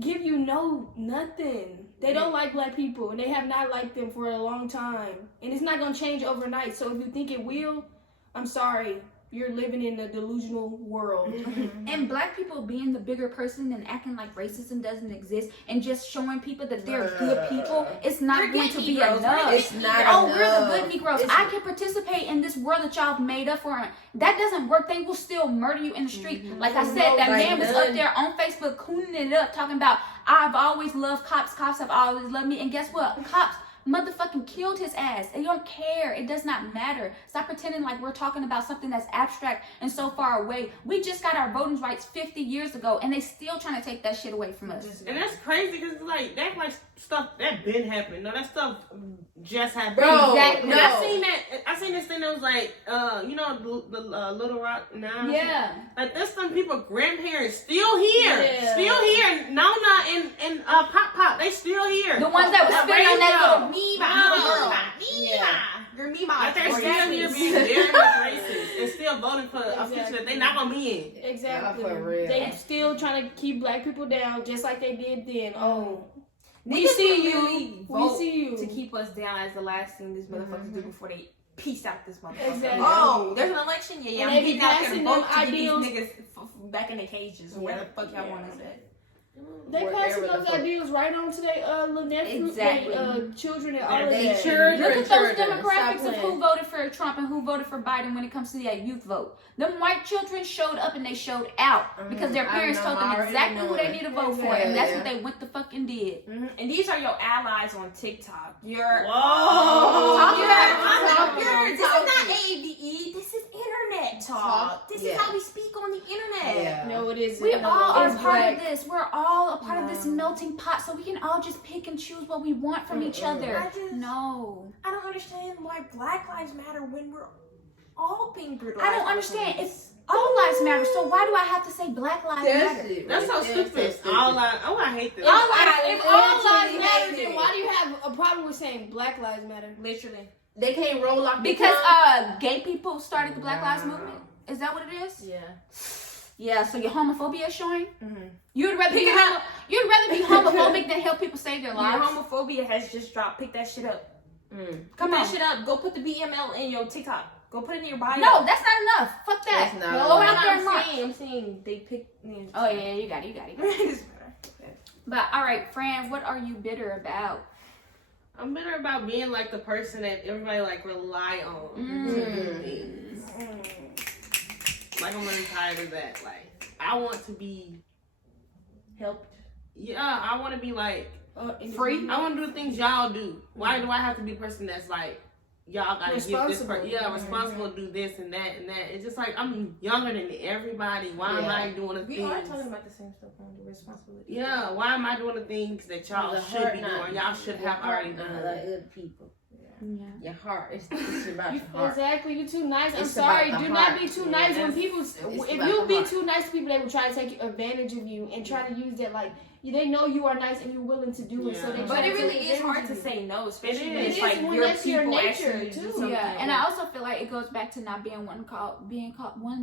give you nothing. They don't like black people, and they have not liked them for a long time. And it's not gonna change overnight. So if you think it will, I'm sorry. You're living in a delusional world. And black people being the bigger person and acting like racism doesn't exist and just showing people that they're good people, it's not going to be enough. It's not enough. enough. We're the good Negroes. I can participate in this world that y'all have made up for. That doesn't work. They will still murder you in the street. Like I said, that man was up there on Facebook cooning it up, talking about, I've always loved cops. Cops have always loved me. And guess what? Cops motherfucking killed his ass. They don't care. It does not matter. Stop pretending like we're talking about something that's abstract and so far away. We just got our voting rights 50 years ago, and they still trying to take that shit away from us. And that's crazy because like that's like stuff that been happening. No, that stuff just happened. Bro, exactly. And I seen this thing that was like, you know, the Little Rock now. Yeah. Like there's some people, grandparents still here, Yeah. still here. Nona and Pop, they still here. The ones that was spitting on that little Your Mima. Like they're still here being very much racist and still voting for a future that they're not gonna be in. Exactly. Not for real. They still trying to keep black people down just like they did then. Oh, we Niggas see really you. vote We see you. to keep us down as the last thing these motherfuckers do before they peace out this motherfucker. Exactly. Oh, there's an election? Yeah, And I'm they be getting out there to passing vote them to get these ideals. niggas back in their cages or where the fuck y'all want us at. They passing those ideals right on to their little nephews, Exactly. children, and all of They that. children. Look at those Children, demographics stop of who voted for Trump and who voted for Biden when it comes to that youth vote. Them white children showed up and they showed out because their parents told them exactly who they need to vote for, and that's what they went the fucking did. And these are your allies on TikTok. Your Whoa. This is not AAVE. This is internet talk. This is how we speak on the internet. Yeah. No, it isn't. We all are It's part black. of this. We're all a part of this melting pot, so we can all just pick and choose what we want from each other. No. I don't understand why Black Lives Matter when we're all being brutalized. I don't understand. It's all lives matter, so why do I have to say Black Lives Matter? That's so stupid. I hate this. If all lives literally matter, hate then it. why do you have a problem with saying Black Lives Matter? Literally. They can't roll off the Because tongue. gay people started the Black Lives Movement. Is that what it is? Yeah. Yeah. So your homophobia is showing. Mm-hmm. You'd rather be homophobic than help people save their Your lives. homophobia has just dropped. Pick that shit up. Come Pick on. that shit up. Go put the BML in your TikTok. Go put it in your bio. No, that's not enough. Fuck that. That's not Go enough. out there and march. I'm saying they pick. Oh yeah, you got it. But all right, Fran, what are you bitter about? I'm bitter about being like the person that everybody like rely on to do things. Like I'm really tired of that. Like I want to be Helped. Yeah, I want to be like Free. I want to do the things y'all do. Why do I have to be the person that's like y'all gotta give this person? Yeah, responsible to do this and that and that. It's just like I'm younger than everybody. Why am I doing the We things? are talking about the same stuff on the responsibility. Yeah, why am I doing the things that y'all should be doing? Y'all should have already done. Like other people. Your heart. It's about your heart. Exactly, you too nice. I'm It's sorry. about the Do not heart. be too nice when people. It's If about you the be heart. too nice to people, they will try to take advantage of you and try to use that like they know you are nice and you're willing to do it. So they. But try it to really take is hard advantage to of you. say no, especially when It it's is like when your that's your people nature, actually too. do something. Yeah, and I also feel like it goes back to not being one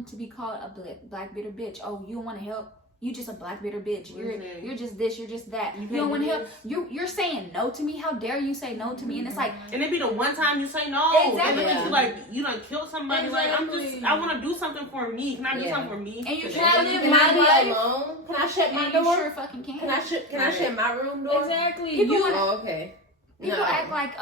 to be called a black bitter bitch. Oh, you don't want to help. You just a black bitter bitch. You're just this. You're just that. You don't want to help. You're saying no to me. How dare you say no to me? And it's like, and it be the one time you say no. Exactly. And then you like you done killed somebody. Exactly. Like I want to do something for me. Can I do something for me? and you today? try to live Can I my be life. alone? Can I shut my And you door? sure fucking can. Can I shut my room door? Exactly. People You. wanna- Oh, okay. People No. act like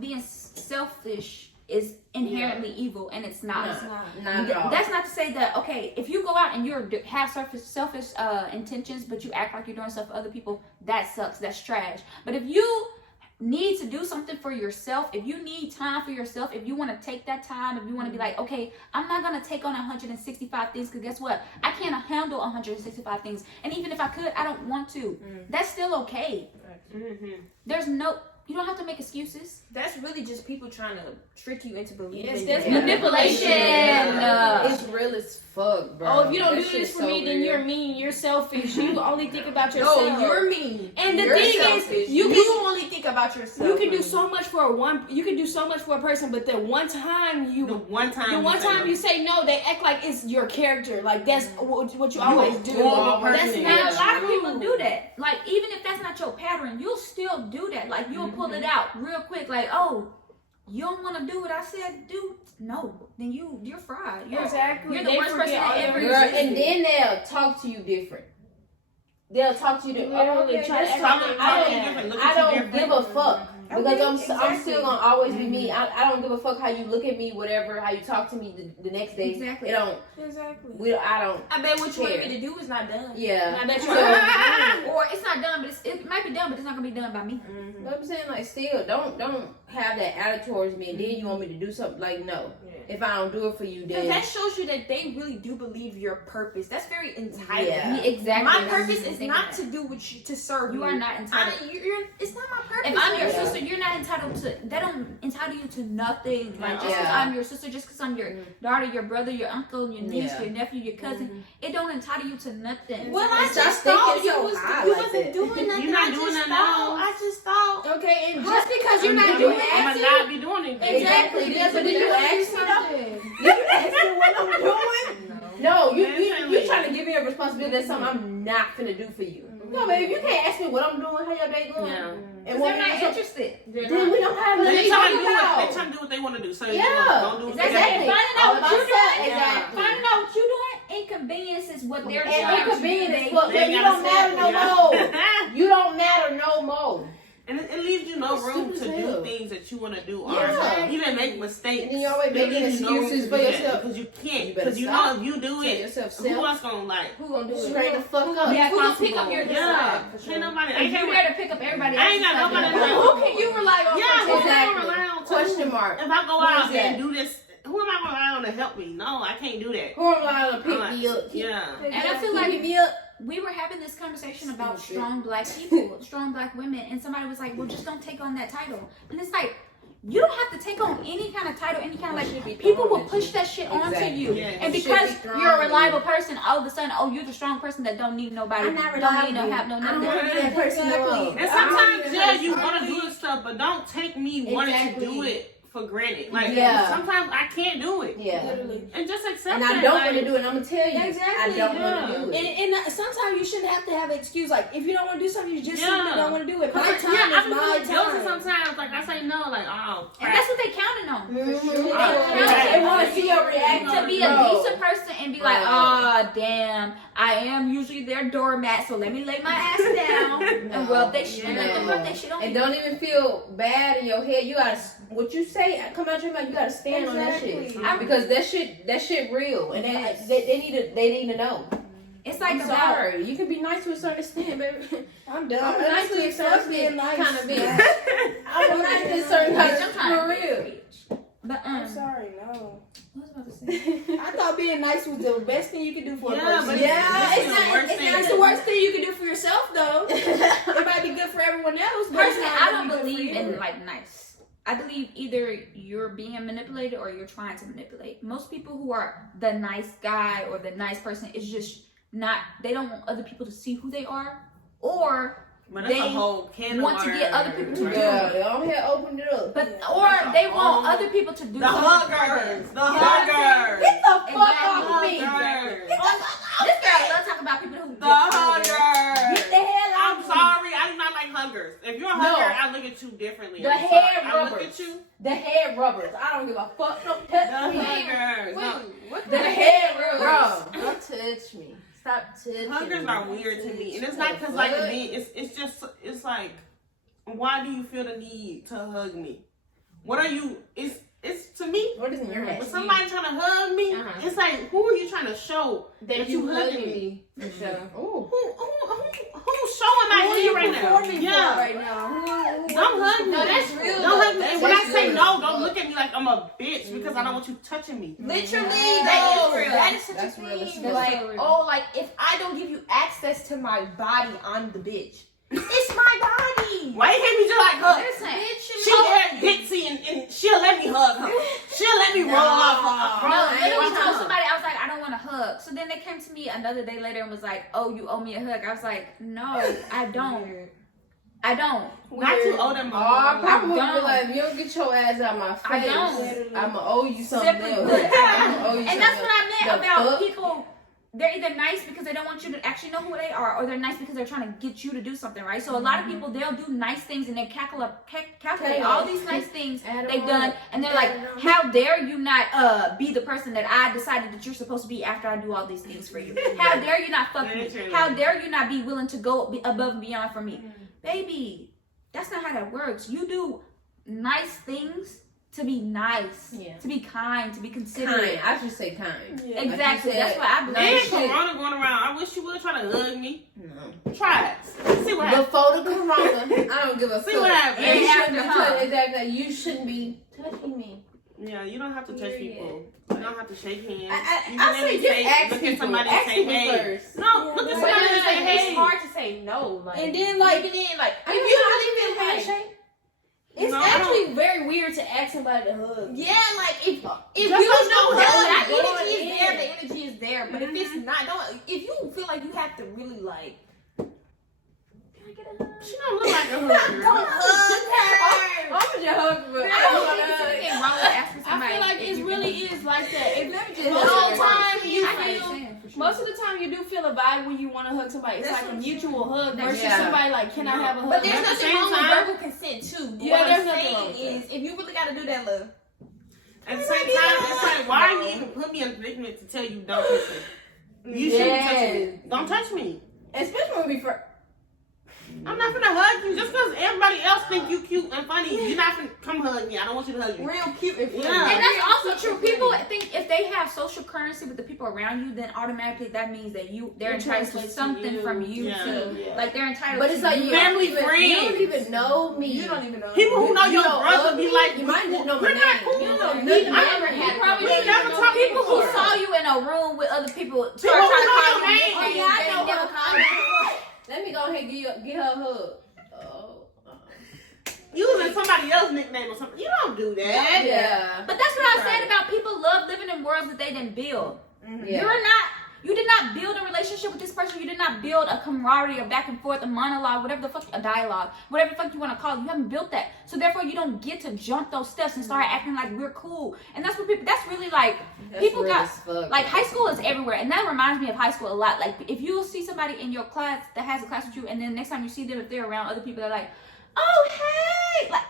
being selfish is inherently evil, and it's not. Not at all. That's not to say that, okay, if you go out and you have selfish intentions, but you act like you're doing stuff for other people, that sucks. That's trash. But if you need to do something for yourself, if you need time for yourself, if you want to take that time, if you want to be like, okay, I'm not going to take on 165 things, because guess what? I can't handle 165 things. And even if I could, I don't want to. That's still okay. You don't have to make excuses. That's really just people trying to trick you into believing. Yes, that that's you're- Manipulation. It's real as fuck, bro. Oh, if you don't That do this shit's for so me, then real. you're mean. You're selfish. You only think about yourself. No, you're mean. And the You're thing selfish. is, you only think about yourself. You can do honey. so much for one. You can do so much for a person, but the one time you, The one time you say no, they act like it's your character. Like that's what you always do. horrible That's person. Now, not a lot of true. people do that. Like, even if that's not your pattern, you'll still do that. Like, you'll pull it out real quick. Like, oh, you don't want to do what I said do? No. Then you're fried. Exactly. You're the They worst person forget all that your ever Girl, and then they'll talk to you different. They'll talk to you different. Oh, Literally okay, try to that's act fine. like I they don't, look I at you don't different. give a fuck. Because Okay, I'm exactly. still gonna always be me. I don't give a fuck how you look at me, whatever, how you talk to me the next day. Exactly. It don't. Exactly. I don't. I bet what you want care. me to do is not done. Yeah. I bet you. Or it's not done, but it might be done, but it's not going to be done by me. But I'm saying, like, still, don't have that attitude towards me, and then you want me to do something. Like, no. If I don't do it for you, Because then that shows you that they really do believe your purpose. That's very entitled. Yeah. Exactly. My That's purpose what I'm is thinking not of. to do what you to serve You you. are not entitled. It's not my purpose. If I'm your Yeah. sister, you're not entitled to. That don't entitle you to nothing. Like, just because Yeah. I'm your sister, just because I'm your daughter, your brother, your uncle, your niece, Yeah. your nephew, your cousin, it don't entitle you to nothing. Well, I And stop just thought thinking you so was high you like wasn't that. doing nothing. You're not I doing just nothing thought. else. I just thought. Okay, and just because you're not I doing might acting, not be doing anything. Exactly. doesn't But mean did you you're ask me something. Did you ask me what I'm doing? No, you Definitely. trying to give me a responsibility that's something I'm not finna do for you. No, baby, you can't ask me what I'm doing, how your day going. Yeah. And Because what they're not we do- interested. Then we don't have nothing They to trying talk to do what about. they trying to do what they want to do. So Yeah. don't do what they Exactly. want. Finding All out what about you're that. doing. Exactly. Finding out what you're doing. Inconveniences what they're And trying to inconvenient do. as fuck. They Baby, you gotta don't say matter it, no yeah. more. You don't matter no more. And it leaves you no It's room to stupid as do hell. things that you want to do, or Yeah. even make mistakes. And then you're always It making leaves you no room excuses to for do that yourself. because you can't. You better Because you know stop. if you do Tell it, yourself who self. else gonna like? Who gonna do it? Straight the fuck up. Yeah, who gonna pick responsible. up your Yeah, discipline? ain't nobody. If you there to pick up everybody I ain't got else's nobody stuff, to- who can you rely on? Yeah, for who am I Exactly. gonna rely on? Question mark. If I go Who out is and that? do this, who am I gonna rely on to help me? No, I can't do that. Who am I gonna pick I'm me up? Yeah. And I feel Pick like me up. we were having this conversation about Stupid. strong black people, strong black women, and somebody was like, well, just don't take on that title. And it's like, you don't have to take on any kind of title, any kind of like, people will push that shit onto Exactly. you. Yes. And Should because be strong. you're a reliable person, all of a sudden, oh, you're the strong person that don't need nobody, I'm not don't need reliable. no help, no I don't nothing. want to be that person no more. And sometimes, yeah, you want to do this stuff, but don't take me wanting to do it for granted. Like, Yeah. sometimes I can't do it. Yeah. Literally. And just accept And that. I don't like, want to do it. And I'm gonna tell you, Exactly, I don't yeah. want to do it. And sometimes you shouldn't have to have an excuse. Like if you don't want to do something, you just Yeah. simply don't want to do it. My Cause time yeah, I is be my feeling guilty time. sometimes. Like I say no, like oh And crap. that's what they counting on. They want to see your reaction. To be a Bro. decent person and be like, oh, damn, I am usually their doormat, so let me lay my ass down and rub they shit, let them rub that shit on And me. don't even feel bad in your head. You gotta, what you say, come out your mouth. You gotta stand on that shit Exactly. because that shit real, and they need to know. It's like I'm about sorry. You can be nice to a certain extent, baby. I'm done. I'm nice to a certain extent, nice. kind of be. I'm nice to a certain kind of for real. But I'm sorry, no. what was I about to say? I thought being nice was the best thing you could do for a Yeah, person. but Yeah, it's the worst thing. It's the worst thing you can do for yourself, though. It might be good for everyone else. But it's Personally, not I gonna don't be good for believe you. in like nice. I believe either you're being manipulated or you're trying to manipulate. Most people who are the nice guy or the nice person is just not, they don't want other people to see who they are, or but that's they a whole can want of to get other people to do Yeah, it. they all here opened it up. But or they want other people to do the something. huggers. The huggers. Get the fuck Exactly. off me. Huggers. This girl love talking about people who The just huggers. Get the hell out I'm of me. sorry, I do not like huggers. If you're a hugger, I look at you differently. The I'm head sorry. I look rubbers. at you. The head rubbers. I don't give a fuck. Don't The touch me. huggers. No. What The kind of head rubbers? rubbers. Bro, don't touch me. Stop touching Huggers me. are weird to me, and it's not because like me. It's just like, why do you feel the need to hug me? What are you? It's to me. What is in your head? When somebody trying to hug me, it's like, who are you trying to show that you hugging me? For sure. Ooh. Who's showing my hand right now? Performing Yeah. for right now. Don't hug me. No, that's real. Don't hug me. That's And when I say real. no, don't look at me like I'm a bitch because I don't want you touching me. Literally, That is real. that is such That's a real. thing. That's Like, so real. oh, like if I don't give you access to my body, I'm the bitch. It's my body. Why you hate me just like hug? Listen, She had Dixie and she'll let me hug her. She'll let me roll off her. no, I ain't literally want told to. somebody, I was like, I don't want a hug. So then they came to me another day later and was like, oh, you owe me a hug. I was like, no, I don't. I don't. Not too old and Oh, I my probably would be don't. like, if you don't get your ass out my face, I don't. I'ma owe you something Simply else. put, I'ma owe you and that's something what I meant The about fuck? people. They're either nice because they don't want you to actually know who they are, or they're nice because they're trying to get you to do something, right? So a lot of people, they'll do nice things and they calculate all these nice things Add 'em they've on. done, and they're like, how dare you not be the person that I decided that you're supposed to be after I do all these things for you? How dare you not fuck me? How dare you not be willing to go above and beyond for me? Baby, that's not how that works. You do nice things to be nice, to be kind, to be considerate. Kind. I should say kind. Exactly. Like you That's said, what I And believe. shit. Corona going around. I wish you would try to hug me. No. Try it. See what happens. Before the corona, I don't give a See fuck. what happens. You And shouldn't be after, huh? touching- Exactly. You shouldn't be touching me. Yeah, you don't have to touch people. You don't have to shake hands. You I can say literally just ask look at people. somebody Ask and say, people hey. first. No, look at But somebody and say, it's hey. hard to say no. Like, And then, like, even then, like, if if you you don't really even feel like, handshake, it's No, I don't. actually very weird to ask somebody to hug. yeah, like if Just you don't know hug. that Going energy is in. there, the energy is there. But if it's not, don't. If you feel like you have to really like, can I get a hug? She don't look like a hugger. Don't hug her. I'm just hugging, but I don't think there's anything wrong with asking I somebody. feel like if it you really can- is like that. If just most of the hug time you I feel, understand, for sure. most of the time you do feel a vibe when you want to hug somebody. It's That's like a what I'm mutual hug versus Yeah. somebody like, can I have a hug? But there's At the nothing same wrong with time- verbal consent too. But Yeah, what I'm there's nothing wrong saying with is, if you really got to do that, love. At the same time, it's like, why you even put me in a predicament to tell you don't touch me? You shouldn't touch me. Don't touch me. especially when we first. I'm not gonna hug you just because everybody else think you cute and funny. You're not gonna come hug me. I don't want you to hug me. Real cute and funny. Yeah. And that's also true. People think if they have social currency with the people around you, then automatically that means that they're It entitled to translates to something you. from you Yeah. too. Yeah. Like they're entitled. But it's to like you. you Family don't even, friends. You don't even know me. You don't even know. People who know your don't brother love be me. like, You might just know my we're name. not cool. You don't know We nothing. never You had probably we don't never know talked People who before. saw you in a room with other people, People start who trying to know call your you name. nicknames, Yeah, I they know never her. call you. Let me go ahead and give her a hug. Using somebody else's nickname or something. You don't do that. Yeah. But that's what I said about people love living in worlds that they didn't build. Yeah. You did not build a relationship with this person. You did not build a camaraderie, a back and forth, a monologue, whatever the fuck, a dialogue, whatever the fuck you want to call it. You haven't built that. So therefore, you don't get to jump those steps and start acting like we're cool. And that's what people, that's really like, people real got, as fuck. like high school is everywhere. And that reminds me of high school a lot. Like if you see somebody in your class that has a class with you, and then next time you see them, if they're around other people, they're like, oh, hey, like,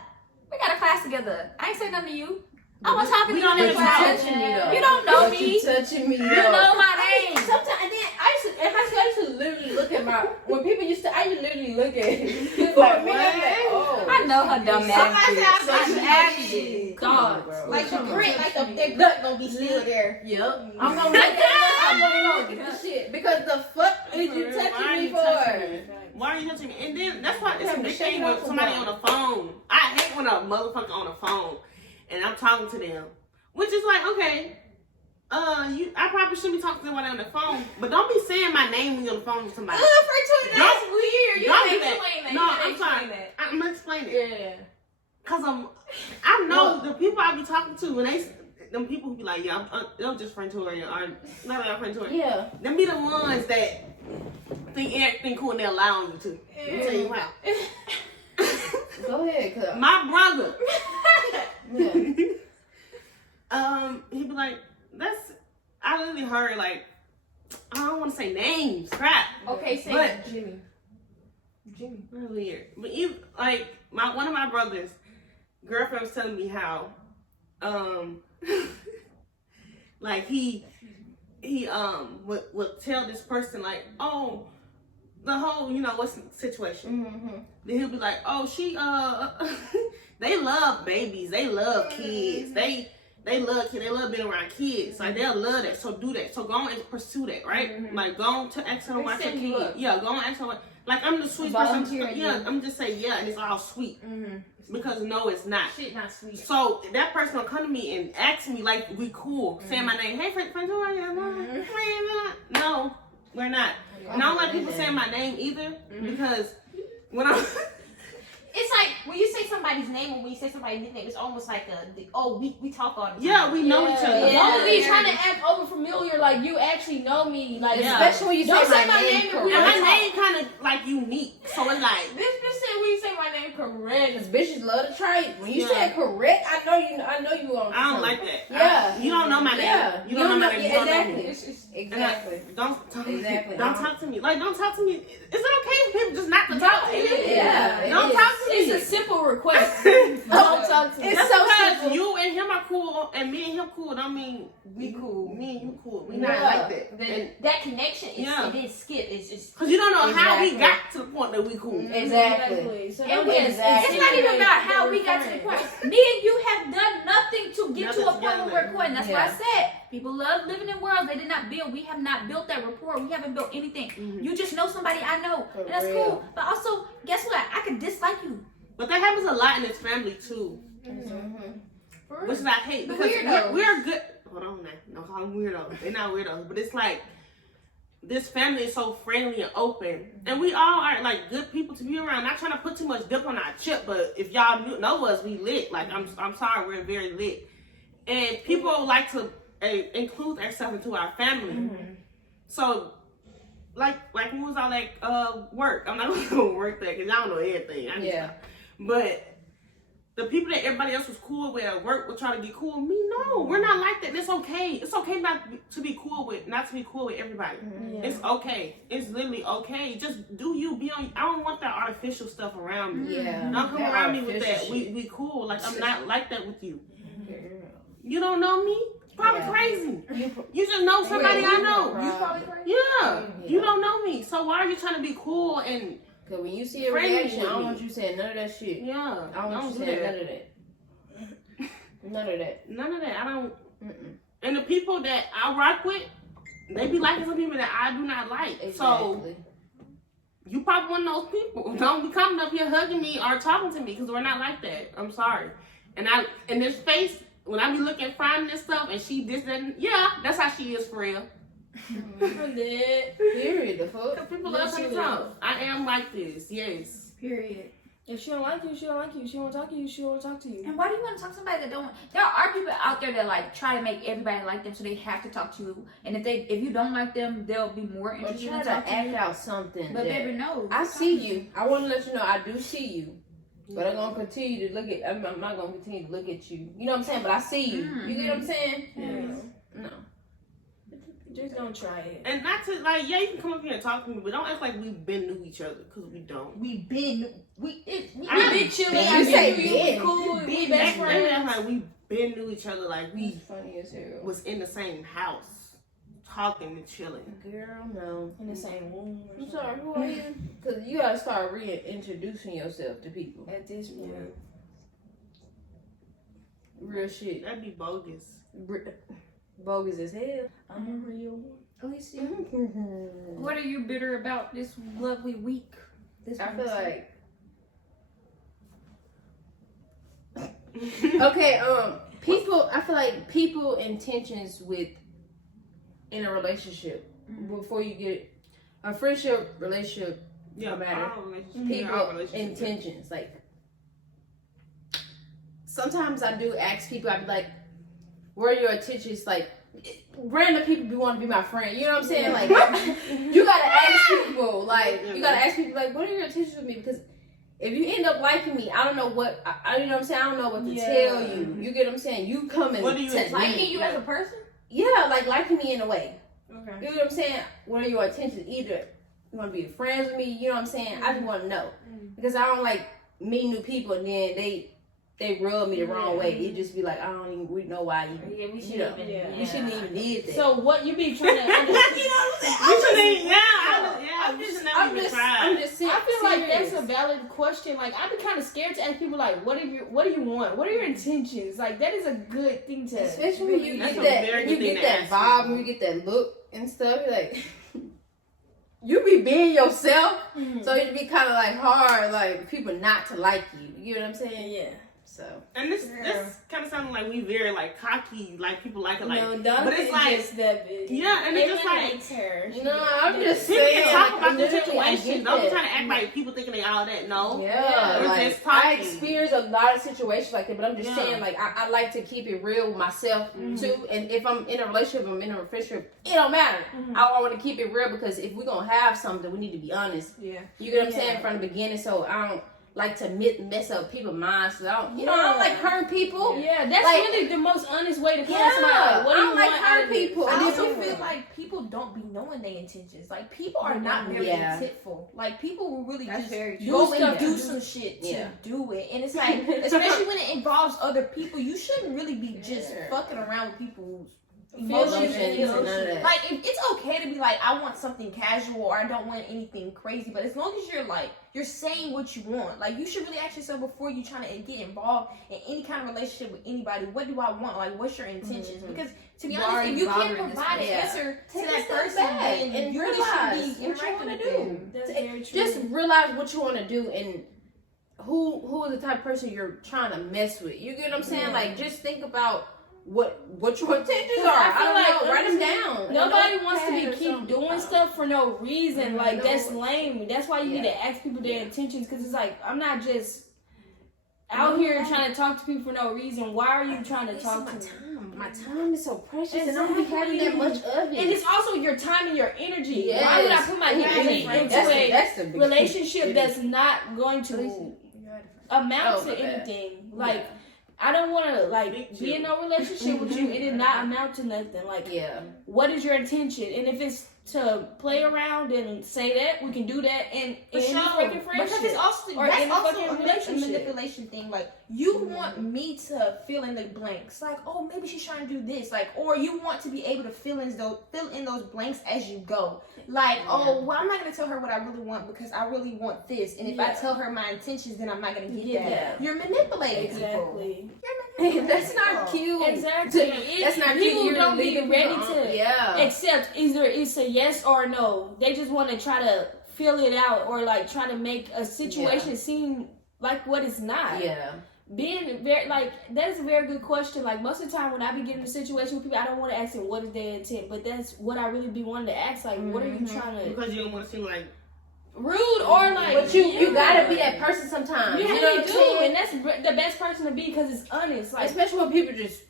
we got a class together. I ain't saying nothing to you. I was talking to We you don't in even class. touching me though. You don't know But me. You touching me though. You know my name. Sometimes, and then in high school, I used to literally look at when people used to, I used to literally look at it. Like, me, I'm like, oh. I know her dumb ass. Somebody bitch. said I'm ashy. Dog. Like the grit, like the grit gonna be still there. Yep. I'm gonna make that. I'm gonna get the shit because the fuck is you Why touching are me you for? touching me? Why are you touching me? And then that's why it's a big thing with somebody on the phone. I hate when a motherfucker on the phone and I'm talking to them, which is like, okay, I probably shouldn't be talking to somebody on the phone, but don't be saying my name when you're on the phone with somebody. That's weird. You Don't can't do that. explain that. No, You I'm can't sorry. explain that. I'm gonna explain it. Yeah. Cause I know the people I be talking to when them people who be like, yeah, I'm just friend Tori or not that friend Tori. Yeah. Them be the ones that think everything cool and they allow you to. Let me tell you how. Go ahead, cuz. My brother. Yeah. He be like, I literally heard like, I don't want to say names, crap. Okay, say But Jimmy. That's weird. But you like one of my brothers' girlfriend was telling me how, like he would tell this person like, oh, the whole what's the situation. Mm-hmm. Then he'll be like, oh, she they love babies, they love kids, they love kids, they love being around kids, like they'll love that, so do that, so go on and pursue that, right? Like go on to ask her to watch your kid, go on and ask her. Like I'm the sweet person, I'm just saying and it's all sweet, because no, it's not. Shit, not sweet. So that person will come to me and ask me like we cool, saying my name, hey friend, who are you? No, we're not. And I don't like people saying my name either, because when I'm it's like when you say somebody's name and when you say somebody's nickname, it's almost like we talk all the time. Yeah, we know each other. Don't be trying to act over familiar like you actually know me. Like especially when you don't say my name And my name kind of like unique, so it's like This bitch said when you say my name correct. Because bitches love to try. When you say it correct, I know you on. I don't like that. Yeah. You don't know my name. Yeah. You don't know my name. You don't know me. Exactly. Don't talk to me. Like, don't talk to me. Is it okay for people just not to talk to you? Yeah. Don't talk to me. It's a simple request. Don't talk to me. It's Just so because simple. you and him are cool and me and him cool, don't mean we cool. Me and you cool. We not Yeah. like that. That connection is Yeah. it didn't skip. It's just Because you don't know how we Exactly. got to the point that we cool. Exactly. So And don't we- get it's It's not even about how we got to the point. Me and you have done nothing to get to a point where we're quitting. That's why I said people love living in worlds they did not build. We have not built that rapport. We haven't built anything. You just know somebody I know, and that's cool. But also, guess what? I could dislike you. But that happens a lot in this family too. Which is I hate because we're good. Hold on now. Don't call them weirdos. They're not weirdos. But it's like this family is so friendly and open. And we all are like good people to be around. Not trying to put too much dip on our chip, but if y'all know us, we lit. Like I'm sorry, we're very lit. And people like to include themselves into our family. So like when we was all like work. I'm not gonna work that because y'all don't know everything. But the people that everybody else was cool with at work were trying to get cool with me. No, we're not like that. It's okay. It's okay not to be cool with everybody. It's okay. It's literally okay. Just do you. Be on. I don't want that artificial stuff around me. Don't come around me with that. We cool. Like I'm not like that with you. You don't know me? Probably crazy. You just know somebody I know. You probably crazy. Yeah. You don't know me. So why are you trying to be cool and Because when you see a friendly reaction, I with don't me? want you saying none of that shit. Yeah. I don't want you do saying that. none of that. None of that. None of that. I don't. And the people that I rock with, they be liking some people that I do not like. So Exactly. you probably one of those people. Don't be coming up here hugging me or talking to me because we're not like that. I'm sorry. And in this face, when I be looking fine and stuff, and she this and that's how she is for real. Period. The fuck. People love to talk. I am like this. Yes. Period. If she don't like you, she don't like you. She don't talk to you, she don't talk to you. And why do you want to talk to somebody that don't? There are people out there that like try to make everybody like them, so they have to talk to you. And if you don't like them, they'll be more Or interested try in to talking to act you. out something. But that baby, no. I see you. I want to let you know I do see you. But I'm gonna continue to look at. I'm not gonna continue to look at you. You know what I'm saying? But I see you. You get what I'm saying? No. Just don't try it. And not to like, you can come up here and talk to me, but don't act like we've been knew each other because we don't. We've been We I- been chilling. You say we been. cool. We Been best act friends. like we've been knew each other, like we Funny as hell. was in the same house, talking and chilling. Girl, no. In the same room. I'm sorry, who are you? Because you gotta start reintroducing yourself to people. At this point. Real shit. That'd be bogus. Bogus as hell. I'm a real one. Alicia, what are you bitter about this lovely week? I feel like okay, people. I feel like people intentions in a relationship before you get a friendship, relationship. Yeah, No matter. our relationship. People our relationship. intentions like sometimes I do ask people. I be like, "Where are your intentions?" Like, random people be want to be my friend. You know what I'm saying? Like, you gotta ask people. Like, you gotta ask people. Like, what are your intentions with me? Because if you end up liking me, I don't know what. You know what I'm saying? I don't know what to tell you. You get what I'm saying? You come and liking you as a person? Yeah, like liking me in a way. Okay. You know what I'm saying? What are your intentions? Either you want to be friends with me. You know what I'm saying? I just want to know because I don't like meet new people and then they rub me the wrong way. It just be like, I don't even we know why you. Yeah, we shouldn't even. You shouldn't even did that. So what you be trying to understand? You know what I'm saying? I'm just saying. I feel like that's a valid question. Like I'd be kind of scared to ask people like, what do you want? What are your intentions? Like that is a good thing to. Especially when you get that vibe, when you get that look and stuff. You're like, you be being yourself, so it'd be kind of like hard, like people not to like you. You know what I'm saying? Yeah. So. And this kind of sounding like we very like cocky, like people like it, like. No, but it's like just that big. Yeah, and it's just like likes her. No, I'm just people saying. can talk about the literally, situation. Don't be trying to act like people thinking they all that. No. Yeah, We're like, just talking. I experience a lot of situations like that, but I'm just saying, like, I like to keep it real with myself too. And if I'm in a relationship, I'm in a friendship, it don't matter. I want to keep it real because if we're gonna have something, we need to be honest. Yeah. You get what I'm saying from the beginning. So I don't like to mess up people's minds. So I don't like hurting people. Yeah, that's like, really the most honest way to come at somebody. Like, what do you like want hurt out of people. I And also if you feel like people don't be knowing their intentions. Like people are not very intentful. Like people will really just go and do some shit to do it. And it's like, especially when it involves other people, you shouldn't really be just fucking around with people's emotions and none of that. like it's okay to be like, I want something casual or I don't want anything crazy, but as long as you're saying what you want, like you should really ask yourself before you trying to get involved in any kind of relationship with anybody, what do I want? Like what's your intentions? Because to be honest, if you can't provide an answer to that person, then you really should be interacting with them. That's very true. Just realize what you want to do and who is the type of person you're trying to mess with. You get what I'm saying? Like just think about what your intentions are. I don't know. Write them down. Nobody wants to keep doing stuff for no reason. Like that's lame. That's why you need to ask people their intentions, because it's like, I'm not just out here trying to talk to people for no reason. Why are you trying to talk to me? My time is so precious, and I don't be having that much of it. And it's also your time and your energy. Yes. Why would I put my energy into a relationship that's not going to amount to anything? Like, I don't want to, like, be in no relationship with you and it not amount to nothing. Like, what is your intention? And if it's to play around and say that, we can do that in any freaking friendship. Because it's also, or that's any also fucking a relationship. manipulation thing. Like, you want me to fill in the blanks. Like, oh, maybe she's trying to do this. Like, or you want to be able to fill in those blanks as you go. Like, oh, well, I'm not going to tell her what I really want because I really want this. And if I tell her my intentions, then I'm not going to get that. You're manipulating people. That's not cute. Exactly. That's not cute. People don't be ready to Yeah. accept either it's a yes or a no. They just want to try to fill it out or like try to make a situation seem like what it's not. Yeah. Being very like, that is a very good question. Like most of the time when I be getting in a situation with people, I don't want to ask them what is their intent, but that's what I really be wanting to ask. Like, what are you trying to? Because you don't want to seem like Rude or like, but you gotta be that person sometimes. You know what I'm do, saying? and that's the best person to be because it's honest. Like, especially when people just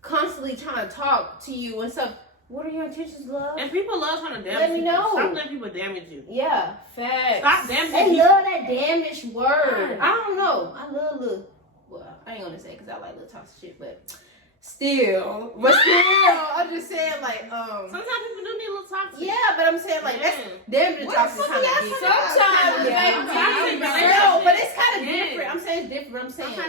constantly trying to talk to you and stuff. What are your intentions, love? And people love trying to damage Let me people. know. Stop letting people damage you. Yeah, facts. Stop damaging They people. love that damaged word. I don't know. I love little. Well, I ain't gonna say because I like little toxic shit, but still, I'm just saying like Sometimes people do need a little toxic. Yeah, but I'm saying like that's damaging toxic kind of deep. sometimes, baby, girl, but it's kind of different. I'm saying it's different. I'm saying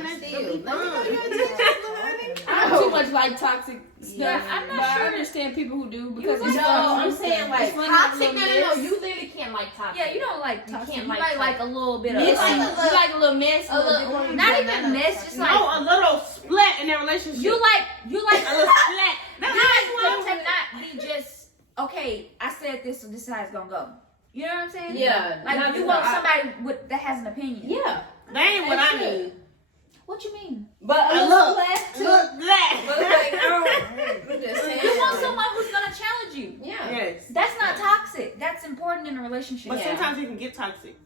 I'm too much like toxic stuff. Yeah. I'm not sure. I understand people who do because it's I'm saying like toxic. No, you literally can't like toxic. Yeah, you don't like toxic. can't You like like a little bit of you like a little mess, a little, not even mess, just like a little split in their relationship. you like a little split. That's not to not be just okay. I said this, so this is how it's gonna go. You know what I'm saying? Yeah. Like you want somebody that has an opinion. Yeah. That ain't what I mean. What you mean? But a little less too. Look black. But like, I'm just saying. You want someone who's gonna challenge you. Yeah. Yes. That's not toxic. That's important in a relationship. But sometimes it can get toxic.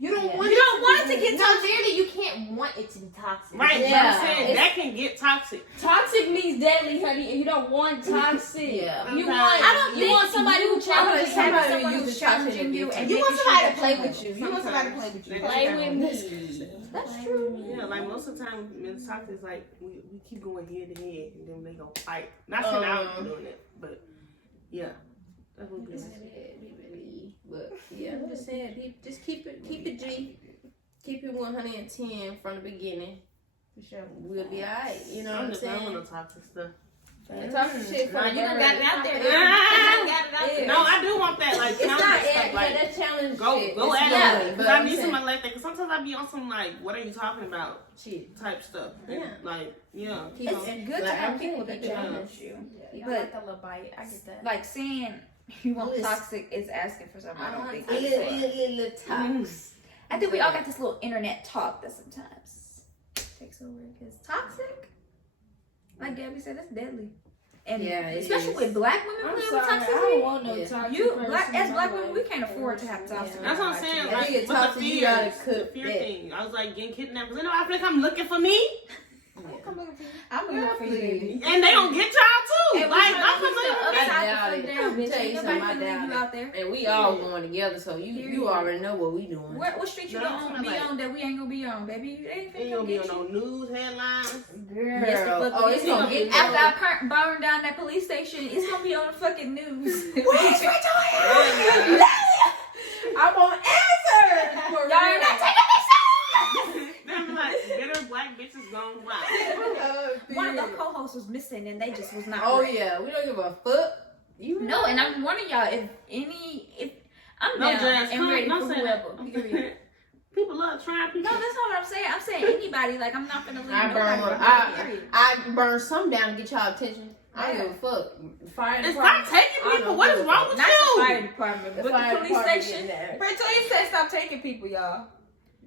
You don't want You don't want it to get toxic. Literally, you can't want it to be toxic. Right, Yeah. but I'm saying that can get toxic. Toxic means deadly, honey, and you don't want toxic. Yeah. You Okay. want. I don't You want somebody who challenges somebody you. who someone uses who's challenging toxic you to and You want making somebody sure to play that with you. You want somebody to play with you. Play with me. That's true. Yeah, like most of the time when it's toxic, it's like we keep going head to head and then they go fight. Not saying I was doing it, but yeah. That would be nice. But yeah, I'm just saying, just keep it G. Keep it 110 from the beginning. For sure. We'll be alright. You know what I'm I'm just done saying? with the toxic stuff. And toxic shit Nah, from you done got it out there. You Ah! done got it out there. No, I do want that. Like, It's not challenge stuff. yeah, Like, that challenge go shit. go It's at lovely, it. but Because I I'm need saying- somebody like that. Because sometimes I be on some like, what are you talking about? Shit. Type stuff. Yeah. Like, yeah. Keep It's on- good to like, have I'm people saying, that yeah. challenge you. Yeah, But- I like a little bite. I get that. Like saying you want Listen. toxic is asking for something. I don't think. A little tox. I think we all got this little internet talk that sometimes takes over because toxic, like Gabby said, that's deadly. And Yeah, it especially is. with black women I'm playing sorry. with I don't toxicity. want no Yeah. toxic You person black in as my black life. women, we can't afford to have toxic. That's what I'm saying. I Like, think it's with the toxic, you gotta fear, cook fear that. thing. I was like getting kidnapped. Because I feel like I'm looking for me. I'm gonna look for you, baby. And they don't get y'all too. And like, we I'm trying to keep the looking for me. upside doubt the it. fuck down, Let me bitch. tell you Ain't something, nobody I finna leave doubt you it. out there. And we all going together, so you already know what we doing. What street you No, gonna I'm be like- on that we ain't gonna be on, baby? They ain't Ain't finna gonna come be get on you. no news headlines. Girl. Yes, the fuck Oh, it it's is. gonna get After I burned down that police station, it's gonna be on the fucking news. Where's Yeah. I'm gonna answer. For Y'all ain't not taking me Them like bitter black bitches gone wild. serious. One of the co-hosts was missing and they just was not. Oh right. yeah, we don't give a fuck. You No, and I'm warning y'all, if I'm No down dress. and ready Don't for say whoever. that. Period. People love trying No, people. that's not what I'm saying. I'm saying anybody. Like I'm not gonna leave I burn nobody. one. Period. I burn some down to get y'all attention. I don't give a fuck. Fire And department. stop taking I people. don't What give is a wrong fuck. with Not the fire you? department, The but fire the police department station. getting there. Bertoya said stop taking people, y'all.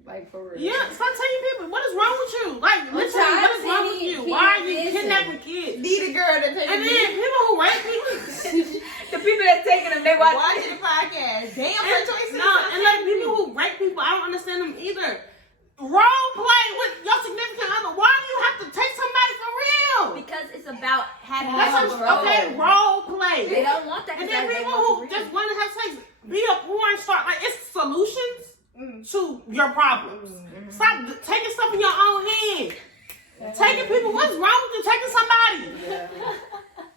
Like for real. Yeah, stop taking people. What is wrong with you? Like, literally, tired what is of wrong with seeing you? people Why are you missing. kidnapping kids? Need a girl that takes And then people who rape people. The people that taking them, they watch. Watching the podcast. Damn, Bertoya said No, stop and like taking people who rape people, I don't understand them either. Role play with your significant other. Why do you have to take somebody for real? Because it's about having That's control. okay, role play. They don't want that. And 'cause then they people want who to just read. want to have sex, be a porn star. Like, it's solutions to your problems. Stop taking stuff in your own hand. Taking people, what's wrong with you taking somebody?